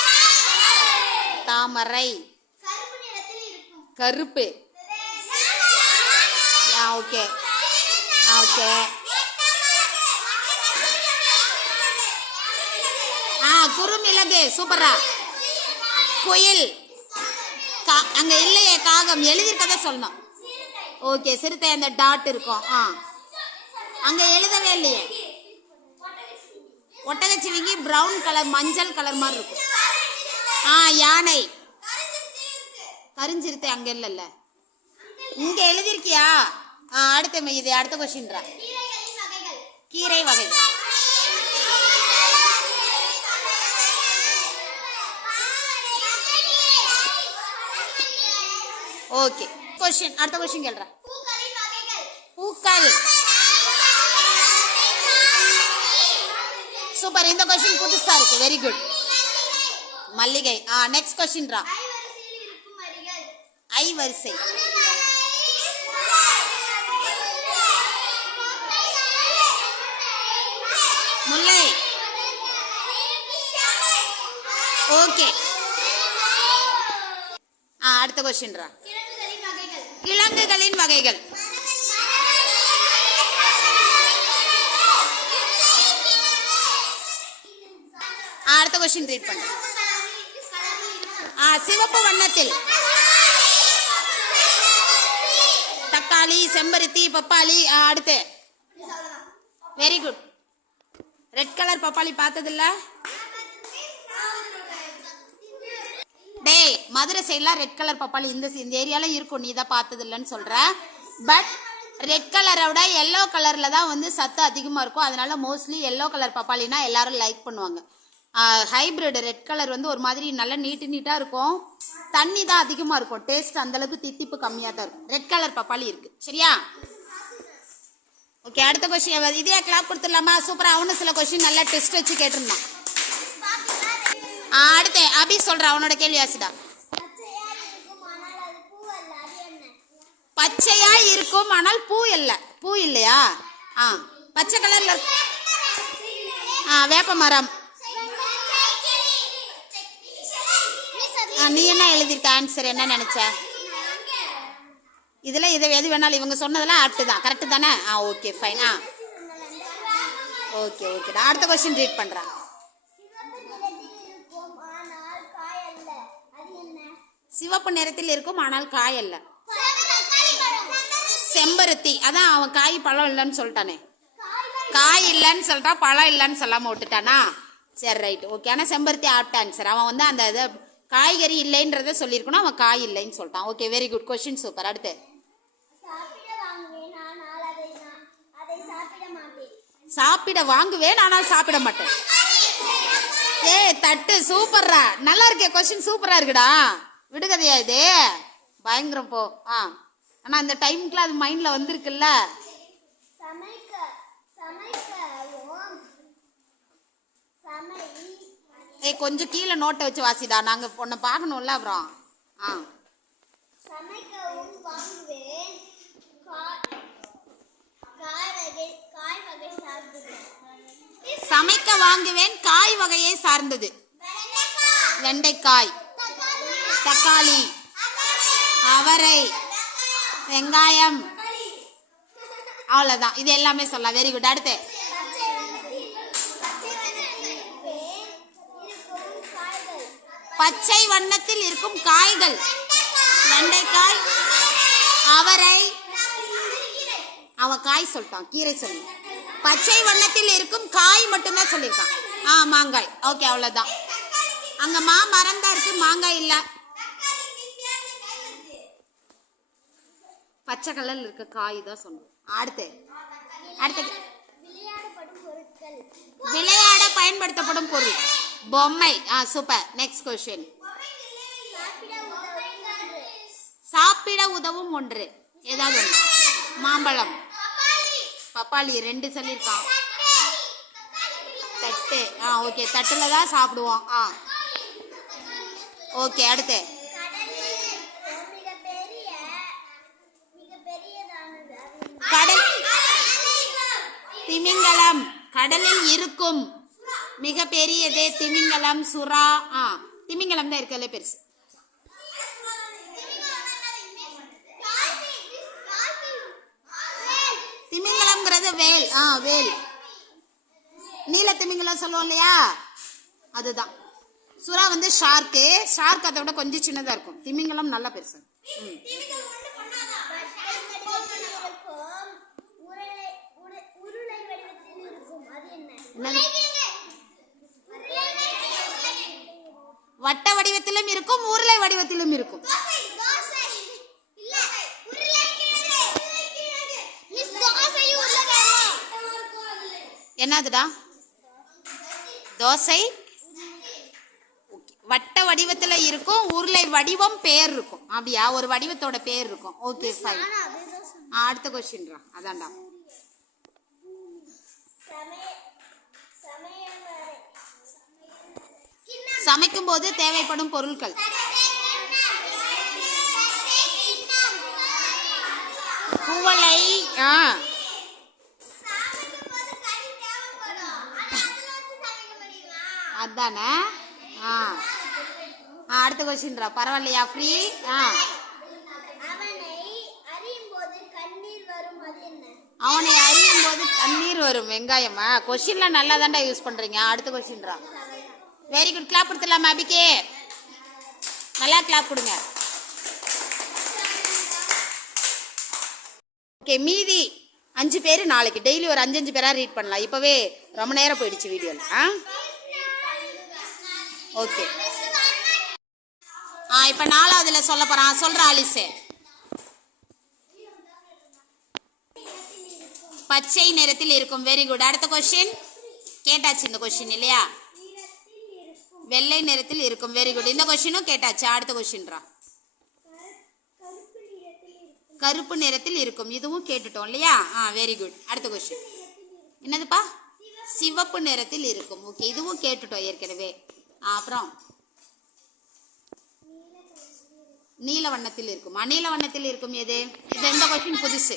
தாமரை. கருப்பு. Okay okay. குறுமிளகு. சூப்பரா. குயில். அங்க இல்லையே காகம், எழுதிருக்கதை சொல்லணும். ஓகே, சிறுத்தை அந்த டாட் இருக்கும். அங்க எழுதவே இல்லையே. ஒட்டகச்சிவிங்கி பிரவுன் கலர், மஞ்சள் கலர் மாதிரி இருக்கும். யானை. கரிஞ்சிருத்தை அங்க இல்லைல்ல, இங்க எழுதிருக்கியா? அடுத்த இது அடுத்த கொஸ்டின்ரா. கீரை வகை. ஓகே, கொஸ்டின் அடுத்த கொஸ்டின் கேள்றா. பூக்கள். சூப்பர், இந்த கொஸ்டின் புதுசா இருக்கு, வெரி குட். மல்லிகை. நெக்ஸ்ட் கொஸ்டின்ரா. ஐ வரிசை. முல்லை. ஓகே. அடுத்த கொஸ்டின்ரா. கிழங்குகளின் வகைகள். அடுத்த கொஸ்டின் ரீட் பண்ணு. சிவப்பு வண்ணத்தில். தக்காளி, செம்பருத்தி, பப்பாளி. அடுத்து வெரி குட். ரெட் கலர் பப்பாளி பார்த்ததில்ல? டேய், மதுரை சைட்லாம் ரெட் கலர் பப்பாளி இந்த ஏரியால இருக்கும், நீ தான் பார்த்ததில்லன்னு சொல்ற. பட் ரெட் கலரை விட எல்லோ கலரில் தான் வந்து சத்து அதிகமாக இருக்கும். அதனால மோஸ்ட்லி எல்லோ கலர் பப்பாளினா எல்லாரும் லைக் பண்ணுவாங்க. ஹைப்ரிட் ரெட் கலர் வந்து ஒரு மாதிரி நல்ல நீட்டாக இருக்கும், தண்ணி தான் அதிகமாக இருக்கும், டேஸ்ட் அந்தளவுக்கு தித்திப்பு கம்மியாக தான் இருக்கும். ரெட் கலர் பப்பாளி இருக்குது, சரியா? ஓகே, அடுத்த கொஸ்டின். இதே கிளாப் கொடுத்துடலாமா? சூப்பராக. அவனு சில கொஸ்டின் நல்லா டெஸ்ட் வச்சு கேட்டிருந்தான். அடுத்து அபி சொல்ற, அவனோட கேள்வி ஆசிடா. பச்சையா இருக்கும் ஆனால் பூ இல்ல. பூ இல்லையா? பச்சை கலர்ல. வேப்ப மரம். நீ என்ன எழுதிருக்க? ஆன்சர் என்ன நினைச்ச? இதுல இதை எது வேணாலும் இவங்க சொன்னதெல்லாம் ஆப்ட் தான், கரெக்ட் தானே? Okay fine. ஓகே ஓகேடா. அடுத்த கொஸ்டின் ரீட் பண்றேன். சிவப்பு நிறத்தில் இருக்கும் ஆனால் காய் அல்ல. செம்பருத்தி. அதான் அவன் காய் பழம் இல்லைன்னு சொல்லிட்டானே. காய் இல்லைன்னு சொல்லிட்டான், பழம் இல்லைன்னு சொல்லாமல் விட்டுட்டானா? சரி ரைட் ஓகே. ஆனால் செம்பருத்தி ஆப்ட் ஆன்சர். அவன் வந்து அந்த இதை காய்கறி இல்லைன்றத சொல்லியிருக்கணும், அவன் காய் இல்லைன்னு சொல்லிட்டான். Okay very good question, super. அடுத்து சாப்பிட வாங்குவேன் ஆனால் சாப்பிட மாட்டேன். தட்டு சூப்பர்ரா, நல்லா இருக்கே கொஸ்டின், சூப்பரா இருக்குடா. விடுகதையா இது? பயங்கரம் போ. ஆனா அந்த டைமுக்குலாம் அது மைண்ட்ல வந்திருக்குல்ல. கொஞ்சம் கீழே நோட்டை வச்சு வாசிடா, நாங்க பொண்ணை பார்க்கணும்ல அப்புறம். சமைக்க வாங்குவேன் காய் வகையை சார்ந்தது. வெண்டைக்காய், தக்காளி, அவரை, வெங்காயம், அவ்வளவுதான். இது எல்லாமே சொல்லலாம். Very good. அடுத்து பச்சை வண்ணத்தில் இருக்கும் காய்கள். வெண்டைக்காய், அவரை, அவன் காய் சொல்லிட்டான், கீரை சொல்லி. பச்சை வண்ணத்தில் இருக்கும் காய் மட்டும்தான் சொல்லியிருக்கான். மாங்காய். ஓகே அவ்வளவுதான். அங்க மரம் தான் இருக்கு, மாங்காய் இல்ல. பச்சை கலர்ல இருக்க காய் தான் சொன்னோம். அடுத்து விளையாட பயன்படுத்தப்படும் பொருள். பொம்மை. சூப்பர். Next question. சாப்பிட உதவும் ஒன்று. ஏதாவது ஒன்று. மாம்பழம், பப்பாளி, 2 சொல்லியிருக்கான். தட்டு. ஓகே தட்டுல தான் சாப்பிடுவோம். ஓகே அடுத்து கடல். திமிங்கலம். கடலில் இருக்கும் மிக பெரியது திமிங்கலம், சுறா. திமிங்கலம் தான் இருக்கல பெருசு. திமிங்கலம்ங்கிறது வேல். வேல். நீல திமிங்கலம் சொல்லுவோம் இல்லையா, அதுதான். சுறா வந்து ஷார்க்கு. ஷார்க் அதை விட கொஞ்சம் சின்னதா இருக்கும். திமிங்கலம் நல்லா பெருசு. வட்ட வடிவத்திலும் இருக்கும், உருளை வடிவத்திலும் இருக்கும். என்னதுடா? தோசை. வட்ட வடிவத்துல இருக்கும், உருளை வடிவம் பேர் இருக்கும். அப்படியா? ஒரு வடிவத்தோட பேர் இருக்கும். Okay fine. அடுத்த கொஸ்டின் அதான்டா. சமைக்கும் போது தேவைப்படும் பொருட்கள். குவளை. அதானே. அடுத்த கொஸ்டின் பரவாயில்லையா? ஃப்ரீ. அவனை அறியும் போது கண்ணீர் வரும். வெங்காயமா? கொஸ்டின்லாம் நல்லா தான்டா யூஸ் பண்றீங்க. அடுத்த கொஸ்டின். Very good. கிளாப் கொடுத்துடலாமா அபிக்கே? நல்லா கிளாப் கொடுங்க. ஓகே மீதி 5 பேர் நாளைக்கு டெய்லி ஒரு 5 பேரா ரீட் பண்ணலாம். இப்பவே ரொம்ப நேரம் போயிடுச்சு வீடியோல. ஓகே இப்ப 4வதுல சொல்ல போறான். சொல்ற ஆலிசே. பச்சை நிறத்தில் இருக்கும். Very good. அடுத்த கொஸ்டின் கேட்டாச்சு. இந்த கொஸ்டின் இல்லையா? வெள்ளை நிறத்தில் இருக்கும். Very good. இந்த கொஸ்டினும் கேட்டாச்சு. அடுத்த கொஸ்டின். கருப்பு நிறத்தில் இருக்கும். இதுவும் கேட்டுட்டோம் இல்லையா? Very good. அடுத்த கொஸ்டின் என்னதுப்பா? சிவப்பு நிறத்தில் இருக்கும். ஓகே இதுவும் கேட்டுட்டோம் ஏற்கனவே. அப்புறம் நீல வண்ணத்தில் இருக்கும். நீல வண்ணத்தில் இருக்கும் எது? இது எந்த கொஸ்டின் புதுசு?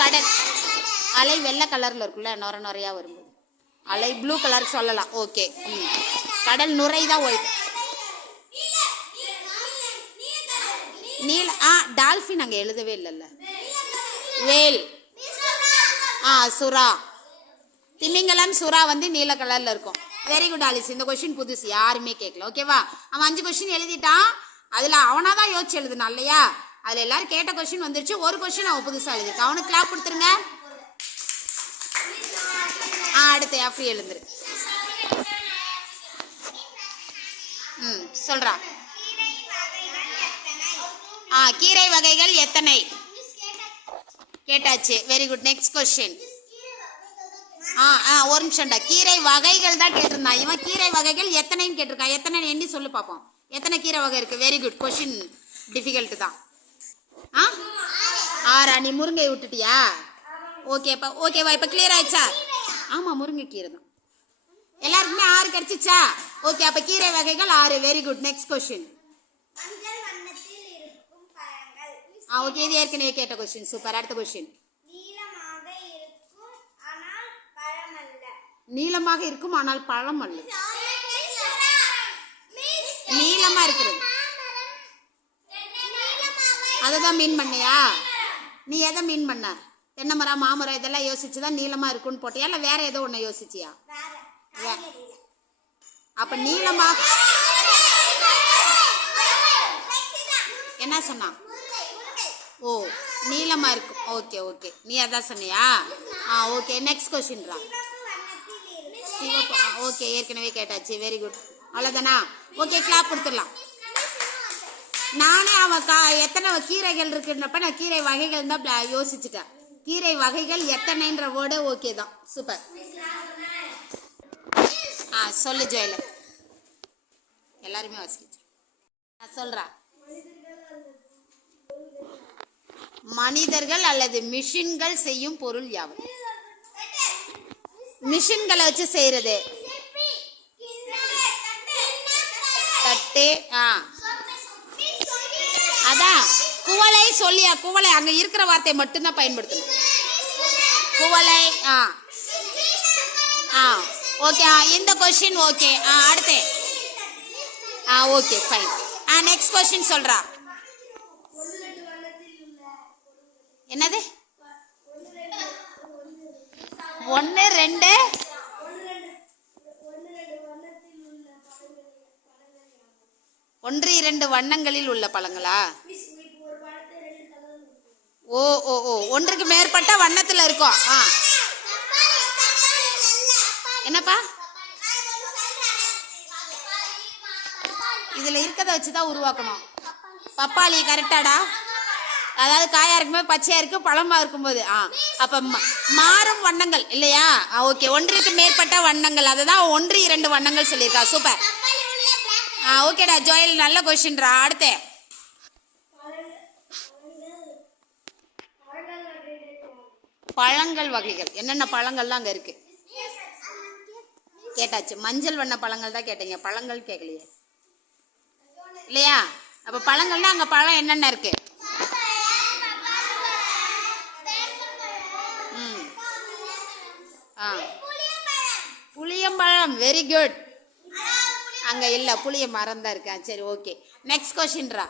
கடல். அலை வெள்ளை கலர்ல இருக்குல்ல, நுரையா வரும்போது. அலை ப்ளூ கலர் சொல்லலாம். ஓகே கடல் நுரை தான் ஒயிட். நீல டால்பின் அங்க எழுதவே இல்லைல்ல. வேல். சுறா. திமிங்கலம், சுறா வந்து நீல கலர்ல இருக்கும். Very good Alice. இந்த கொஸ்டின் புதுசு, யாருமே கேட்கல. ஓகேவா? அவன் 5 கொஸ்டின் எழுதிட்டான். அதுல அவனாதான் யோசிச்சு எழுதுனான் இல்லையா? அதுல எல்லாரும் கேட்ட கொஸ்டின் வந்துருச்சு. ஒரு கொஸ்டின் அவன் புதுசா எழுதிருக்கான். அவனுக்கு கிளாப் கொடுத்துருங்க. அடுத்து அப்படி எழுந்துரு. சொல்றா. கீரை வகைகள் எத்தனை கேட்டாச்சு. Very good. Next question. ஒரு நிமிஷம்டா. கீரை வகைகள் தான் கேட்டிருந்தான் இவன். கீரை வகைகள் எத்தனைன்னு கேட்டிருக்கான். எத்தனை எண்ணி சொல்லு பார்ப்போம். எத்தனை கீரை வகை இருக்கு? Very good. கொஸ்டின் டிஃபிகல்ட் தான். 6. நீ முருங்கை விட்டுட்டியா? ஓகேப்பா. ஓகேவா? இப்போ கிளியர் ஆயிடுச்சா? ஆமாம், முருங்கைக்கீரை தான். எல்லாருக்குமே 6 கிடைச்சிச்சா? ஓகே, அப்போ கீரை வகைகள் 6. Very good. Next question. Okay, இது ஏற்கனவே கேட்ட கொஸ்டின். சூப்பர். அடுத்த கொஸ்டின். நீளமாக இருக்கும் ஆனால் பழம் அல்ல. நீளமா இருக்கிறது அதுதான் மீன் பண்ணியா? நீ எதை மீன் பண்ண? தென்னை மரம், மாமரம் இதெல்லாம் யோசிச்சுதான் நீளமா இருக்குன்னு போட்டியா, இல்ல வேற ஏதோ ஒண்ணு யோசிச்சியா? அப்ப நீளமாக என்ன சொன்னா? ஓ, நீளமா இருக்கும். ஓகே ஓகே, நீ அதான் சொன்னியா? ஓகே. நெக்ஸ்ட் கொஸ்டின்ரா. சிவப்பு. ஓகே, ஏற்கனவே கேட்டாச்சு. Very good. அவ்வளோதானா? ஓகே, கிளாப் கொடுத்துடலாம். நானே அவன் எத்தனை கீரைகள் இருக்குன்றப்ப நான் கீரை வகைகள் தான் யோசிச்சுட்டேன். கீரை வகைகள் எத்தனைன்ற வேர்டு ஓகே தான். சூப்பர். சொல்லு ஜெயல. எல்லாருமே வாசிக்கிச்சு. சொல்றா. மனிதர்கள் அல்லது மிஷின்கள் செய்யும் பொருள் யாவும்? மிஷின்களை வச்சு செய்யறது. தட்டு. அதான் குவளை சொல்லியா? குவளை அங்க இருக்கிற வார்த்தை மட்டும்தான் பயன்படுத்தணும். குவளை. ஓகே, இந்த கொஸ்டின் ஓகே. அடுத்து. Okay, fine. நெக்ஸ்ட் கொஸ்டின் சொல்றா. என்னது? 1 2 1 2 வண்ணங்களில் உள்ள பழங்களா? ஓ ஓ ஓ, ஒன்றுக்கு மேற்பட்ட வண்ணத்துல இருக்கும். என்னப்பா? இதுல இருக்கதை வச்சுதான் உருவாக்கணும். பப்பாளி கரெக்டாடா? அதாவது காயா இருக்குமே, பச்சையா இருக்கு, பழமா இருக்கும்போது. அப்ப மாறும் வண்ணங்கள் இல்லையா? ஓகே, ஒன்றுக்கு மேற்பட்ட வண்ணங்கள், அதுதான் 1 2 வண்ணங்கள் சொல்லியிருக்கா. சூப்பர். ஓகேடா ஜோயல், நல்ல கொஸ்டின்ரா. அடுத்து. பழங்கள் வகைகள் என்னென்ன பழங்கள்லாம் அங்க இருக்கு கேட்டாச்சு. மஞ்சள் வண்ண பழங்கள் தான் கேட்டீங்க, பழங்கள் கேட்கலையே இல்லையா? அப்ப பழங்கள்னா அங்க பழம் என்னென்ன இருக்கு? புளியம்பழம். Very good. அங்க இல்ல, புளிய மரம் தான் இருக்கா. சரி, ஓகே. நெக்ஸ்ட் கொஸ்டின்ரா.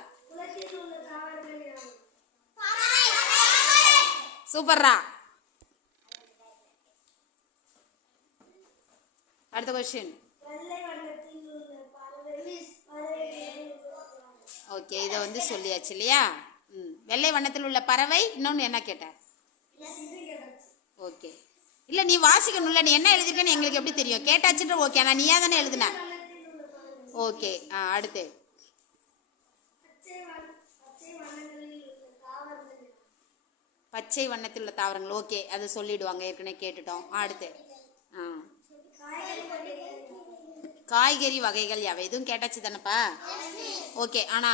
சூப்பர்ரா. அடுத்த கொஸ்டின். ஓகே, இதை வந்து சொல்லியாச்சு இல்லையா? வெள்ளை வண்ணத்தில் உள்ள பறவை. இன்னொன்னு என்ன கேட்ட? ஓகே, இல்ல நீ வாசிக்கணும்ல, நீ என்ன எழுதிருக்கன்னு எங்களுக்கு எப்படி தெரியும்? கேட்டாச்சுன்ற ஓகே, நான் நீயா தானே எழுதுன? ஓகே. அடுத்து. பச்சை வண்ணத்தில் உள்ள தாவரங்கள். ஓகே, அதை சொல்லிடுவாங்க, ஏற்கனவே கேட்டுட்டோம். அடுத்து. காய்கறி வகைகள் யாவை? எதுவும் கேட்டாச்சு தானப்பா? ஓகே. ஆனா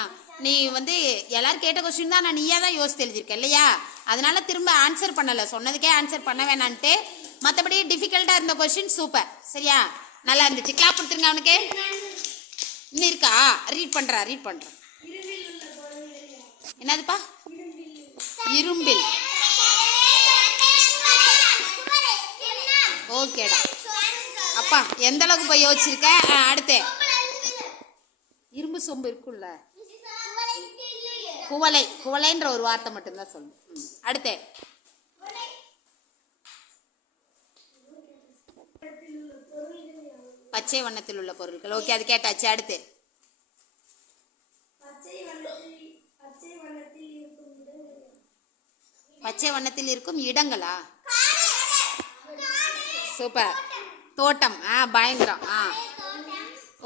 நீ வந்து எல்லாரும் கேட்ட கொஸ்டின் தான், நான் நீயா தான் யோசித்து எழுதியிருக்க இல்லையா? அதனால திரும்ப ஆன்சர் பண்ணல, சொன்னதுக்கே ஆன்சர் பண்ண வேணான்ட்டு. மற்றபடி டிஃபிகல்ட்டா இருந்த கொஸ்டின் சூப்பர். சரியா? நல்லா இருந்துச்சு. கிளாப் கொடுத்துருங்க அவனுக்கு. இன்னும் இருக்கா? ரீட் பண்றா. என்னதுப்பா? இரும்பில். ஓகேடா அப்பா, எந்த அளவுக்கு போய் யோசிச்சிருக்க. அடுத்து. இரும்பு சொம்பு இருக்குல்ல, குவளை. குவளைன்ற ஒரு வார்த்தை மட்டும்தான் சொல்லணும். அடுத்து. பச்சை வண்ணத்தில் உள்ள பொருட்கள். ஓகே, அது கேட்டாச்சு. அடுத்து. பச்சை வண்ணத்தில் இருக்கும் இடங்களா? சூப்பர். தோட்டம். பயங்கரம்.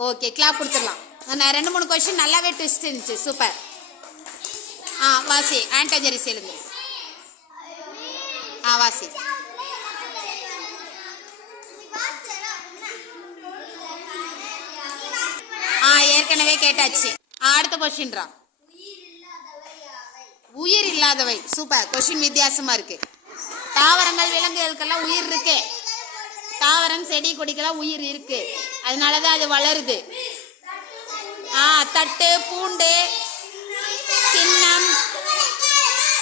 ஓகே, கிளாப் கொடுத்துடலாம். நான் 2-3 கொஸ்டின் நல்லாவே ட்விஸ்ட் இருந்துச்சு. சூப்பர். வாசி. ஆண்டோஜெரிஸ் எழுந்து. வாசி. ஏற்கனவே கேட்டாச்சு. அடுத்த கொஸ்டின்ரா. உயிர் இல்லாதவை. சூப்பர். கொஸ்டின் வித்தியாசமா இருக்கு. தாவரங்கள் விலங்குகளுக்கெல்லாம் உயிர் இருக்கு. தாவரம் செடி கொடிக்கெல்லாம் உயிர் இருக்கு, அதனாலதான் அது வளருது. தட்டு, பூண்டு, கிண்ணம்,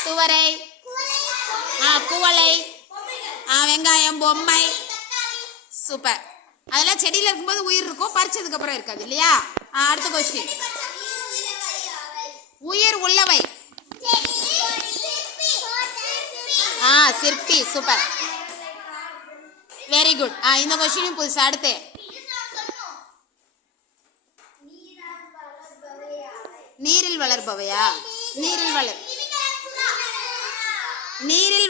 துவரை, குவளை, வெங்காயம், பொம்மை. சூப்பர். அதெல்லாம் செடியில இருக்கும்போது உயிர் இருக்கும், பறிச்சதுக்கு அப்புறம் இருக்காது இல்லையா? அடுத்த கொஸ்டின். உயிர் உள்ளவை. சிற்பி. Super, very good. இந்த கொஸ்டினும் புதுசு. அடுத்து. நீரில் வளர்பவையா? நீரில்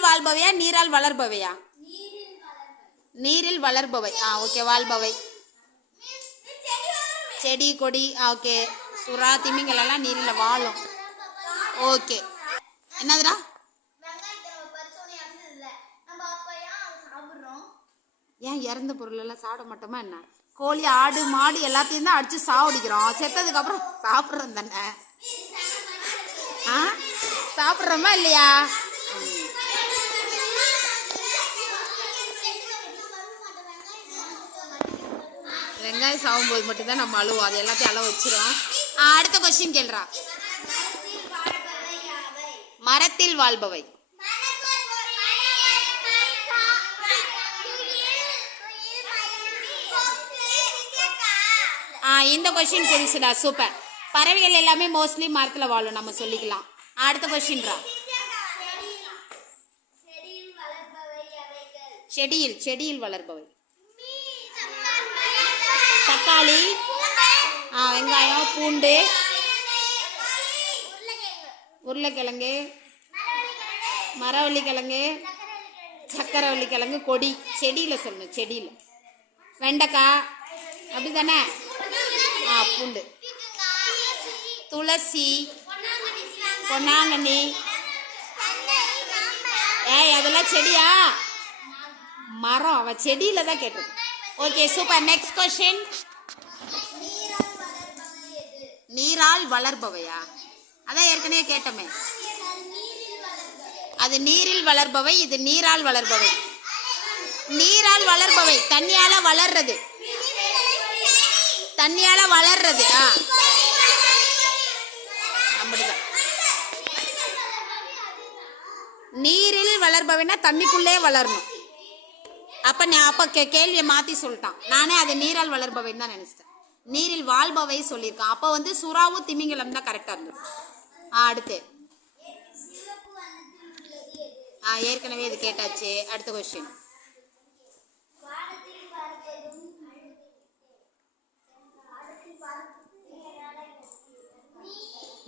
வாழ்பவையா நீரால் வளர்பவையா? நீரில் வளர்பவை. ஓகே, வாழ்பவை. செடி கொடி. ஓகே, சுறா திமிங்கலாம் நீரில் வாழும். ஓகே, என்னதுடா? ஏன் இறந்த பொருள் எல்லாம் சாப்பிட மாட்டோமா என்ன? கோழி, ஆடு, மாடு எல்லாத்தையும் தான் அடிச்சு சாவடிக்கிறோம். செத்ததுக்கு அப்புறம் சாப்பிட்றோம் தானே. சாப்பிட்றோமா இல்லையா? வெங்காயம் சாகும்போது மட்டும்தான் நம்ம அழுவோம், அது எல்லாத்தையும் அளவு வச்சிரும். அடுத்த கொஸ்டின் கேள்றா. மரத்தில் வாழ்பவை. இந்த கொஸ்டின் புதுசுடா. சூப்பர். பறவைகள் எல்லாமே மோஸ்ட்லி மரத்துல வாழும், நம்ம சொல்லிக்கலாம். அடுத்த கொஸ்டின்ரா. செடியில் வளர்பவை. தக்காளி, வெங்காயம், பூண்டு, உருளைக்கிழங்கு, மரவள்ளிக்கிழங்கு, சக்கரவள்ளிக்கிழங்கு, கொடி. செடியில சொல்லணும். செடியில வெண்டைக்காய் அப்படிதானே? பூண்டு, துளசி, பொன்னாங்கண்ணி. அதெல்லாம் செடியா? மரம். அவ செடியில தான் கேட்டிருக்க. Okay, super. Next question. நீரால் வளர்பவையா? அதான் ஏற்கனவே கேட்டோமே. அது நீரில் வளர்பவை, இது நீரால் வளர்பவை. நீரால் வளர்பவை தண்ணியால வளர்றது. தண்ணியால வளர்றது. அப்படிதான். நீரில் வளர்பவைனா தண்ணிக்குள்ளே வளரணும். அப்ப கேள்வியை மாத்தி சொல்லிட்டான். நானே அது நீரால் வளர்பவைன்னு தான் நினைச்சிட்டேன். நீரில் வாழ்பவை சொல்லியிருக்கான். அப்ப வந்து சுறாவும் திமிங்கலம் தான் கரெக்டா இருந்தது. அடுத்து. ஏற்கனவே இது கேட்டாச்சு. அடுத்த கொஸ்டின்.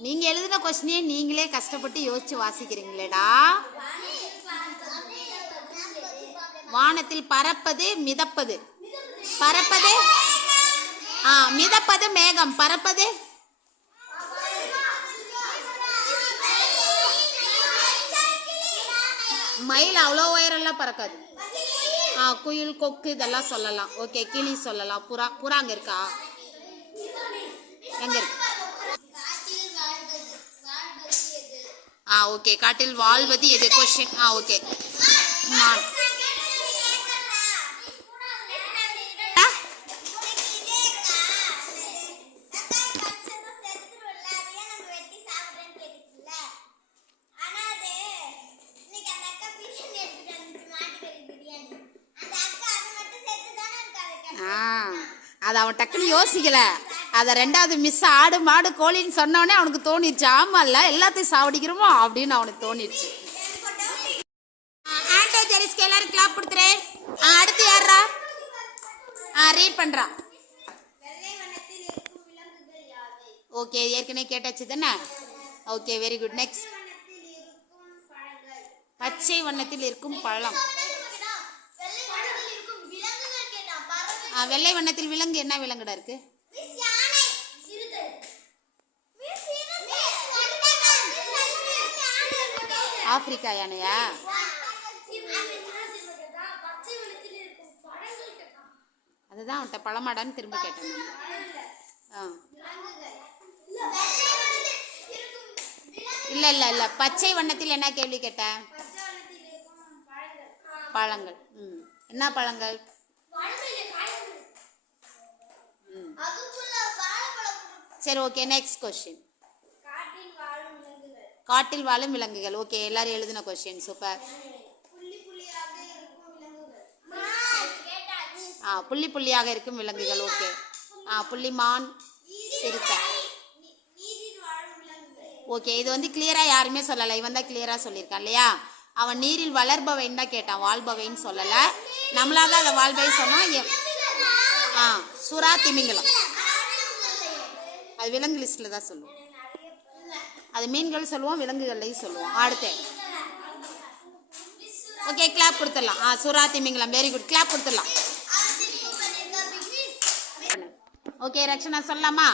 நீங்க எழுதின கொஸ்டினே நீங்களே கஷ்டப்பட்டு யோசிச்சு வாசிக்கிறீங்களேடா. வானத்தில் பறப்பது, மிதப்பது. பறப்பது, மிதப்பது மேகம். பறப்பது மயில். அவ்வளோ உயரெல்லாம் பறக்காது. குயில், கொக்கு இதெல்லாம் சொல்லலாம். ஓகே, கிளி சொல்லலாம். புறா. புறா அங்க இருக்கா? எங்க இருக்கு? ஓகே, காட்டில் வாழ்வது எது? கொஸ்டின். ஓகே, மான். அது அவன் டக்குன்னு யோசிக்கல. அதை 2வது மிஸ் ஆடு மாடு கோழின்னு சொன்னோடனே அவனுக்கு தோணிடுச்சு. ஆமா இல்ல, எல்லாத்தையும் சாவடிக்கிறோமோ அப்படின்னு அவனுக்கு தோணிடுச்சு. ஆண்டோஜெரிஸ்க்கு எல்லாரும் கிளாப் கொடுத்துறேன். அடுத்து யாரா? ரீட் பண்றா. ஓகே, ஏற்கனவே கேட்டாச்சு தானே. Okay, very good. நெக்ஸ்ட். பச்சை வண்ணத்தில் இருக்கும் பழம். வெள்ளை வண்ணத்தில் விலங்கு என்ன விலங்குடா இருக்கு? ஆப்பிரிக்கா யானையா? அதுதான் அவன்கிட்ட பழமாடான்னு திரும்ப கேட்டேன். இல்ல இல்ல இல்ல, பச்சை வண்ணத்தில் என்ன கேள்வி கேட்டேன்? பழங்கள். என்ன பழங்கள்? சரி, ஓகே. Next question. காட்டில் வாழும் விலங்குகள். ஓகே, எல்லாரும் எழுதின கொஸ்டின். சூப்பர். புள்ளி புள்ளியாக இருக்கும் விலங்குகள். ஓகே. புள்ளிமான், சிறுத்தை. ஓகே, இது வந்து கிளியரா யாருமே சொல்லலை. இவன் தான் கிளியரா சொல்லியிருக்கான் இல்லையா? அவன் நீரில் வளர்பவைன்னு தான் கேட்டான், வாழ்பவைன்னு சொல்லல. நம்மளாக அதை வாழ்பவை சொன்னோம். சுறா, திமிங்கலம் அது விலங்கு லிஸ்ட்ல தான் சொல்லுவோம். அது மீன்கள் சொல்லுவோம், விலங்குகள்லையும் சொல்லுவோம். அடுத்து ஓகே, கிளாப் கொடுத்துடலாம். சுறா, திமிங்கலம். வெரி குட், கிளாப் கொடுத்துடலாம். ஓகே, ரக்ஷனா சொல்லலாமா?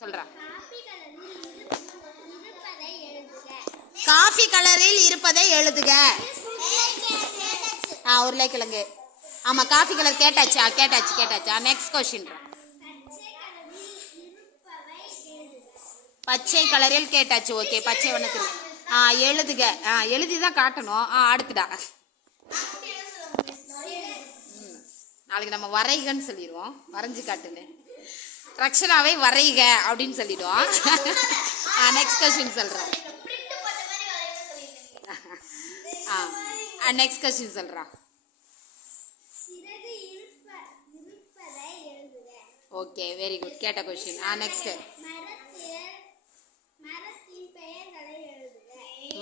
சொல்றா. காஃபி கலரில் இருப்பதை எழுதுக. உருளைக்கிழங்கு. ஆமா, காஃபி கலர் கேட்டாச்சு. கேட்டாச்சு. Next question. பச்சை கலரில் கேட்டாச்சு. ஓகே, பச்சை வண்ணத்தில் எழுதுக. எழுதி தான் காட்டணும். அடுத்துடா, நாளைக்கு நம்ம வரைகன்னு சொல்லிடுவோம். வரைஞ்சு காட்டுன்னு ரக்ஷனாவை வரைக அப்படின்னு சொல்லிடுவோம். நெக்ஸ்ட் கொஸ்டின் சொல்றோம். நெக்ஸ்ட் கொஸ்டின் சொல்றா. Okay, very good. கேட்ட கொஸ்டின். நெக்ஸ்ட்.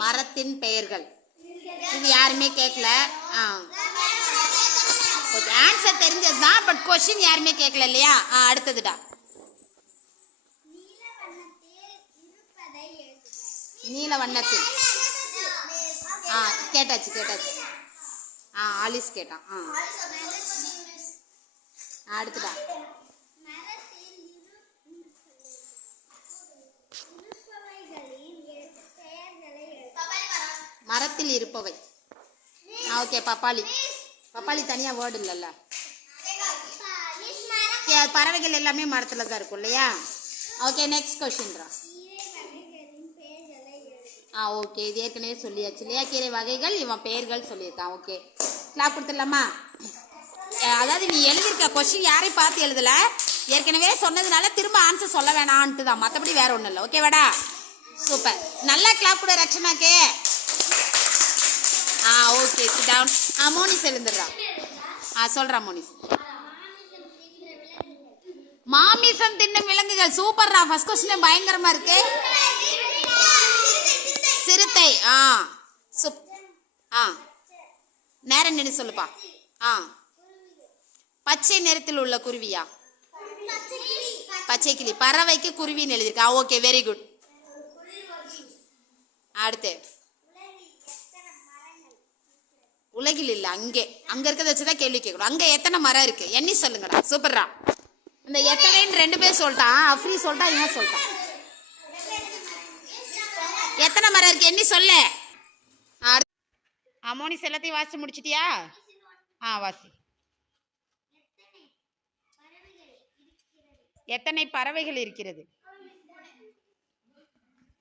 மரத்தின் பெயர்கள். இது யாருமே கேட்கல. ஓகே, ஆன்சர் தெரிஞ்சதுதான், பட் கொஸ்டின் யாருமே கேட்கல இல்லையா? அடுத்ததுடா. நீல வண்ணத்தில். கேட்டாச்சு. ஆலிஸ் கேட்டான். அடுத்துடா. மரத்தில் இருப்பவை. ஓகே, பப்பாளி தனியா வேர்டு இல்லைல்ல. பறவைகள் எல்லாமே மரத்துல தான் இருக்கும் இல்லையா? Okay, next கொஸ்டின்ரா. ஓகே, இது ஏற்கனவே சொல்லியாச்சு இல்லையா? கீரை வகைகள், இவன் பெயர்கள் சொல்லியிருக்கான். ஓகே, கிளாப் கொடுத்துடலாமா? அதாவது நீ எழுதியிருக்க கொஸ்டின் யாரையும் பார்த்து எழுதல, ஏற்கனவே சொன்னதுனால திரும்ப ஆன்சர் சொல்ல வேணான்ட்டு தான், மற்றபடி வேற ஒன்றும் இல்லை. ஓகேவாடா? சூப்பர். நல்லா கிளாப் கொடு ரக்ஷனாக்கு. Okay, sit down. மோனிஸ் எழுந்துடுறா. சொல்றா மோனிஸ். மாமிசம் தின்னும் விலங்குகள். சூப்பர்ரா, ஃபர்ஸ்ட் கொஸ்டின் பயங்கரமா இருக்கு. சிறுத்தை. நேரம் நின்று சொல்லுப்பா. பச்சை நிறத்தில் உள்ள குருவியா? பச்சை கிளி. பறவைக்கு குருவின்னு எழுதியிருக்கா. Okay, very good. அடுத்து. உலகில் இல்ல, அங்க இருக்கிறத வச்சுதான் கேள்வி கேட்கணும். அங்க எத்தனை மரம் இருக்கு எண்ணி சொல்லுங்கடா. சூப்பர்ரா. இந்த எத்தனைன்னு 2 பேர் சொல்லிட்டான். அஃப்ரி சொல்லிட்டா, இவன் சொல்லிட்டான். எத்தனை மரம் இருக்கு எண்ணி சொல்லு. மோனிஸ் எல்லாத்தையும் வாசிச்சு முடிச்சிட்டியா? வாசி. எத்தனை பறவைகள் இருக்கிறது?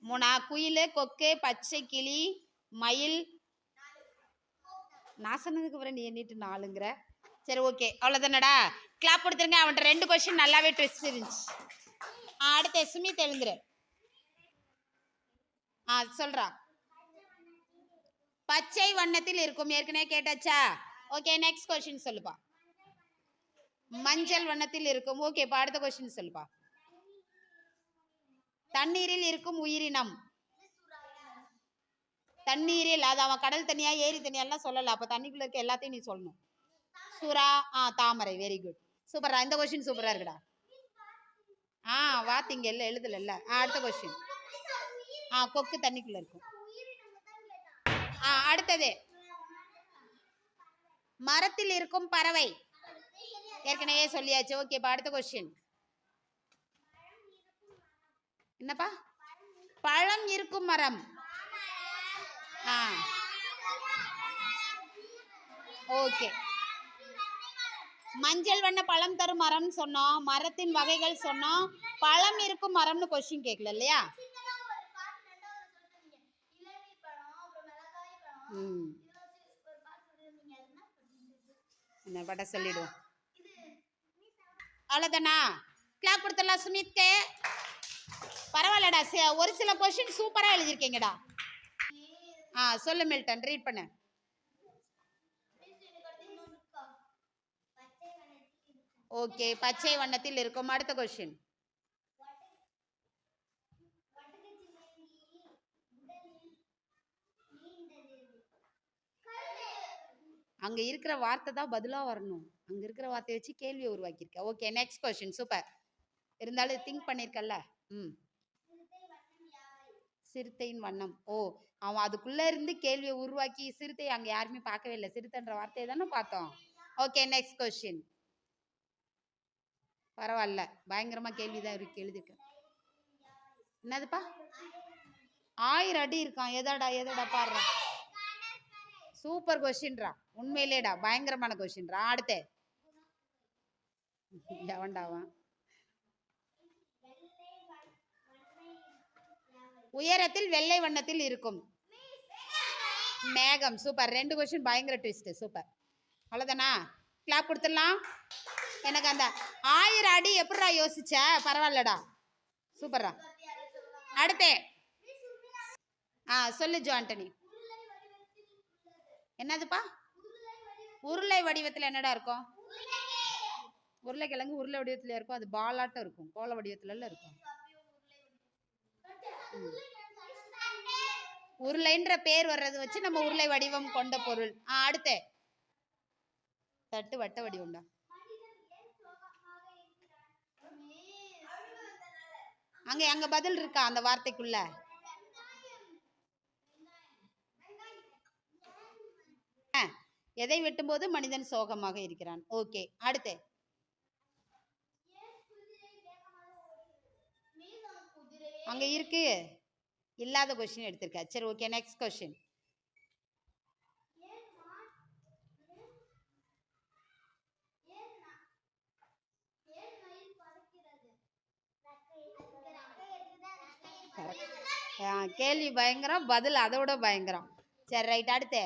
3. குயில், கொக்கு, பச்சை கிளி, மயில். நான் சொன்னதுக்கு அப்புறம் நீ எண்ணிட்டு 4ங்கிற. சரி, ஓகே, அவ்வளோதானடா. கிளாப் கொடுத்துருங்க. அவன்கிட்ட 2 கொஸ்டின் நல்லாவே ட்விஸ்ட் இருந்துச்சு. அடுத்த சுமித் எழுந்துரு. சொல்றா. பச்சை வண்ணத்தில் இருக்கும். ஏற்கனவே கேட்டாச்சா? ஓகே, நெக்ஸ்ட் கொஸ்டின் சொல்லுப்பா. மஞ்சள் வண்ணத்தில் இருக்கும். ஓகே, அடுத்த கொஸ்டின் சொல்லுப்பா. தண்ணீரில் இருக்கும் உயிரினம். தண்ணீரில், அது அவன் கடல் தண்ணியா ஏரி தண்ணியெல்லாம் சொல்லல. அப்ப தண்ணிக்குள்ள இருக்க எல்லாத்தையும் நீ சொல்லணும். சுறா, தாமரை. வெரி குட், சூப்பரா. இந்த கொஸ்டின் சூப்பரா இருக்குடா. வாத்திங்க எல்லாம் எழுதல. அடுத்த கொஸ்டின். கொக்கு தண்ணிக்குள்ள இருக்கும். அடுத்தது. மரத்தில் இருக்கும் பறவை. ஏற்கனவே சொல்லியாச்சு. ஓகே, இப்போ அடுத்த கொஸ்டின் என்னப்பா? பழம் இருக்கும் மரம். ஆ ஓகே. மஞ்சள் வண்ண பழம் தரும் மரம்னு சொன்னோம், மரத்தின் வகைகள் சொன்னோம், பழம் இருக்கும் மரம்னு கொஸ்டின் கேட்கல இல்லையா? ம் என்ன பட்ட சொல்லிடுவோம். அவ்வளோதானா? கிளாப் கொடுத்துடலாம் சுமித்கே. பரவாயில்லடா, ஒரு சில கொஸ்டின் சூப்பராக எழுதியிருக்கீங்கடா. சொல்லு மில்டன், ரீட் பண்ணு. ஓகே, பச்சை வண்ணத்தில் இருக்கும். அடுத்த கொஸ்டின். அங்க இருக்கிற வார்த்தை தான் பதிலா வரணும். அங்க இருக்கிற வார்த்தையை வச்சு கேள்வியை உருவாக்கியிருக்க. Okay, next question. சூப்பர். இருந்தாலும் திங்க் பண்ணியிருக்கல்ல. சிறுத்தையின் வண்ணம். அவன் அதுக்குள்ள இருந்து கேள்வியை உருவாக்கி, சிறுத்தை அங்க யாருமே பார்க்கவே இல்லை, சிறுத்தைன்ற வார்த்தையை தானே பார்த்தோம். Okay, next question. பரவாயில்ல, பயங்கரமா கேள்விதான் இருக்கு எழுதிருக்க. என்னதுப்பா? 1000 அடி இருக்கான். எதடா பாடுறா. சூப்பர் கொஸ்டின்ரா, உண்மையிலேடா பயங்கரமான கொஸ்டின்ரா. அடுத்து எவன்டாவான்? உயரத்தில் வெள்ளை வண்ணத்தில் இருக்கும். மேகம். சூப்பர். 2 கொஸ்டின் பயங்கர ட்விஸ்ட். சூப்பர். அவ்வளோதானா? கிளாப் கொடுத்துடலாம். எனக்கு அந்த 1000 அடி எப்படா யோசிச்ச? பரவாயில்லடா, சூப்பர்ரா. அடுத்து சொல்லு ஜோ ஆண்டனி. என்னதுப்பா? உருளை வடிவத்தில் என்னடா இருக்கும்? உருளைக்கிழங்கு உருளை வடிவத்தில் இருக்கும். அது பாலாட்டம் இருக்கும், கோல வடிவத்துல இருக்கும். உருளைன்ற பேர் வர்றது வச்சு நம்ம உருளை வடிவம் கொண்ட பொருள். அடுத்து தட்டு வட்ட வடிவம்டா. அங்க பதில் இருக்கா அந்த வார்த்தைக்குள்ள? எதை வெட்டும் போது மனிதன் சோகமாக இருக்கிறான். ஓகே, அடுத்து அங்க இருக்கு, இல்லாத கொஸ்டின் எடுத்திருக்க. சரி, ஓகே, நெக்ஸ்ட் கொஸ்டின். கேள்வி பயங்கரம், பதில் அதோட பயங்கரம். சரி, ரைட். அடுத்து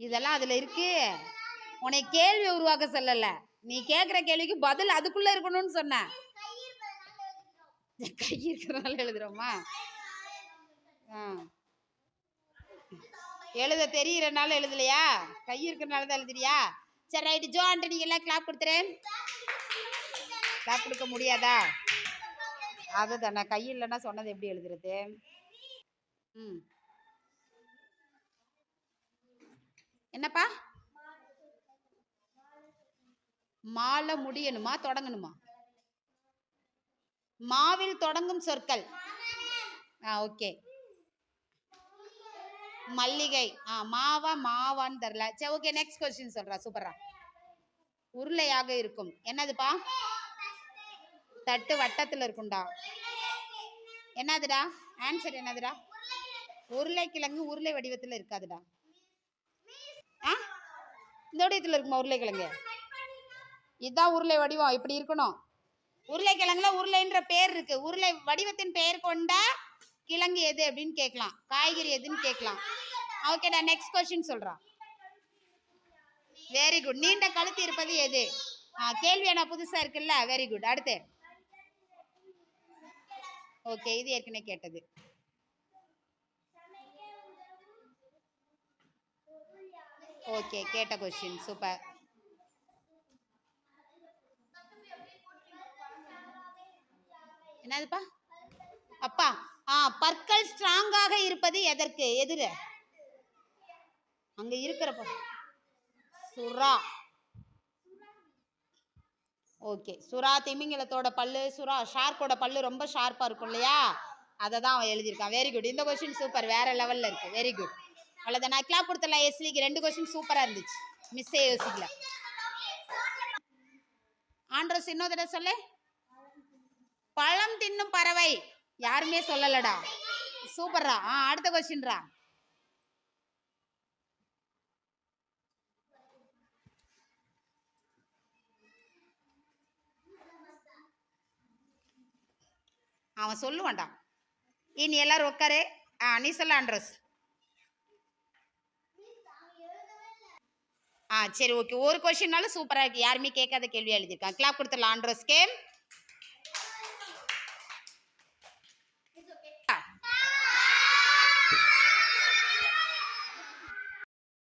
இதெல்லாம் அதுல இருக்கு. உன்னை கேள்வி உருவாக்க சொல்லல, நீ கேட்குற கேள்விக்கு பதில் அதுக்குள்ள இருக்கணும்னு சொன்ன. கை இருக்கிறனால எழுதுறோமா? எழுத தெரியறனால எழுதலையா? கை இருக்கிறனால தான் எழுதுறியா? சரி, ரைட்டு. ஜோ ஆண்டனி எல்லாம் கிளாப் கொடுத்துறேன். கிளாப் கொடுக்க முடியாதா? அதுதான், நான் கை இல்லைன்னா சொன்னது எப்படி எழுதுறது? என்னப்பா? மாலை முடியணுமா தொடங்கணுமா? மாவில் தொடங்கும் சொற்கள். ஓகே. மல்லிகை. மாவான்னு தெரியல. சரி, ஓகே, நெக்ஸ்ட் கொஸ்டின் சொல்றா. சூப்பரா. உருளையாக இருக்கும். என்னதுப்பா? தட்டு வட்டத்துல இருக்கும்டா. என்னதுடா ஆன்சர்? என்னதுடா? உருளைக்கிழங்கு உருளை வடிவத்துல இருக்காதுடா. இந்த வடிவத்துல இருக்குமா உருளைக்கிழங்கு? இதுதான் உருளை வடிவம், இப்படி இருக்கணும். உருளைக்கிழங்குல உருளைன்ற பேர் இருக்கு. உருளை வடிவத்தின் பெயர் கொண்ட கிழங்கு எது அப்படின்னு கேட்கலாம், காய்கறி எதுன்னு கேட்கலாம். ஓகேடா, நெக்ஸ்ட் கொஸ்டின் சொல்றான். Very good. நீண்ட கழுத்து இருப்பது எது? கேள்வி என்ன புதுசா இருக்குல்ல? Very good. அடுத்து ஓகே, இது ஏற்கனவே கேட்டது. ஓகே, கேட்ட கொஸ்டின். சூப்பர். என்னதுப்பா? அப்பா பற்கள் ஸ்ட்ராங்காக இருப்பது எதற்கு? எதிர அங்க இருக்கிறப்ப சுறா. ஓகே, சுறா திமிங்கலத்தோட பல்லு, சுறா ஷார்க்கோட பல்லு ரொம்ப ஷார்ப்பா இருக்கும் இல்லையா? அதை தான் அவன் எழுதியிருக்கான். Very good. இந்த கொஸ்டின் சூப்பர், வேற லெவல்ல இருக்கு. Very good. அவ்வளோதான். நான் கிளாப் கொடுத்துடலாம் எஸ்லிக்கு. 2 கொஸ்டின் சூப்பராக இருந்துச்சு. மிஸ்ஸே யோசிக்கல. ஆண்ட்ரோஸ் இன்னொரு தடவை சொல்லு. பழம் தின்னும் பறவை. யாருமே சொல்லலடா. சூப்பர்ரா. அடுத்த கொஸ்டின்ரா. அவன் சொல்லுவான்டா. நீ எல்லாரும் உட்காரு. நீ சொல்ல ஆண்ட்ரோஸ். சரி ஓகே. ஒரு கொஸ்டின்னாலும் சூப்பராக இருக்கு. யாருமே கேட்காத கேள்வியாக எழுதியிருக்கான். கிளாப் கொடுத்துடலாம் ஆண்ட்ரோஸ்கே.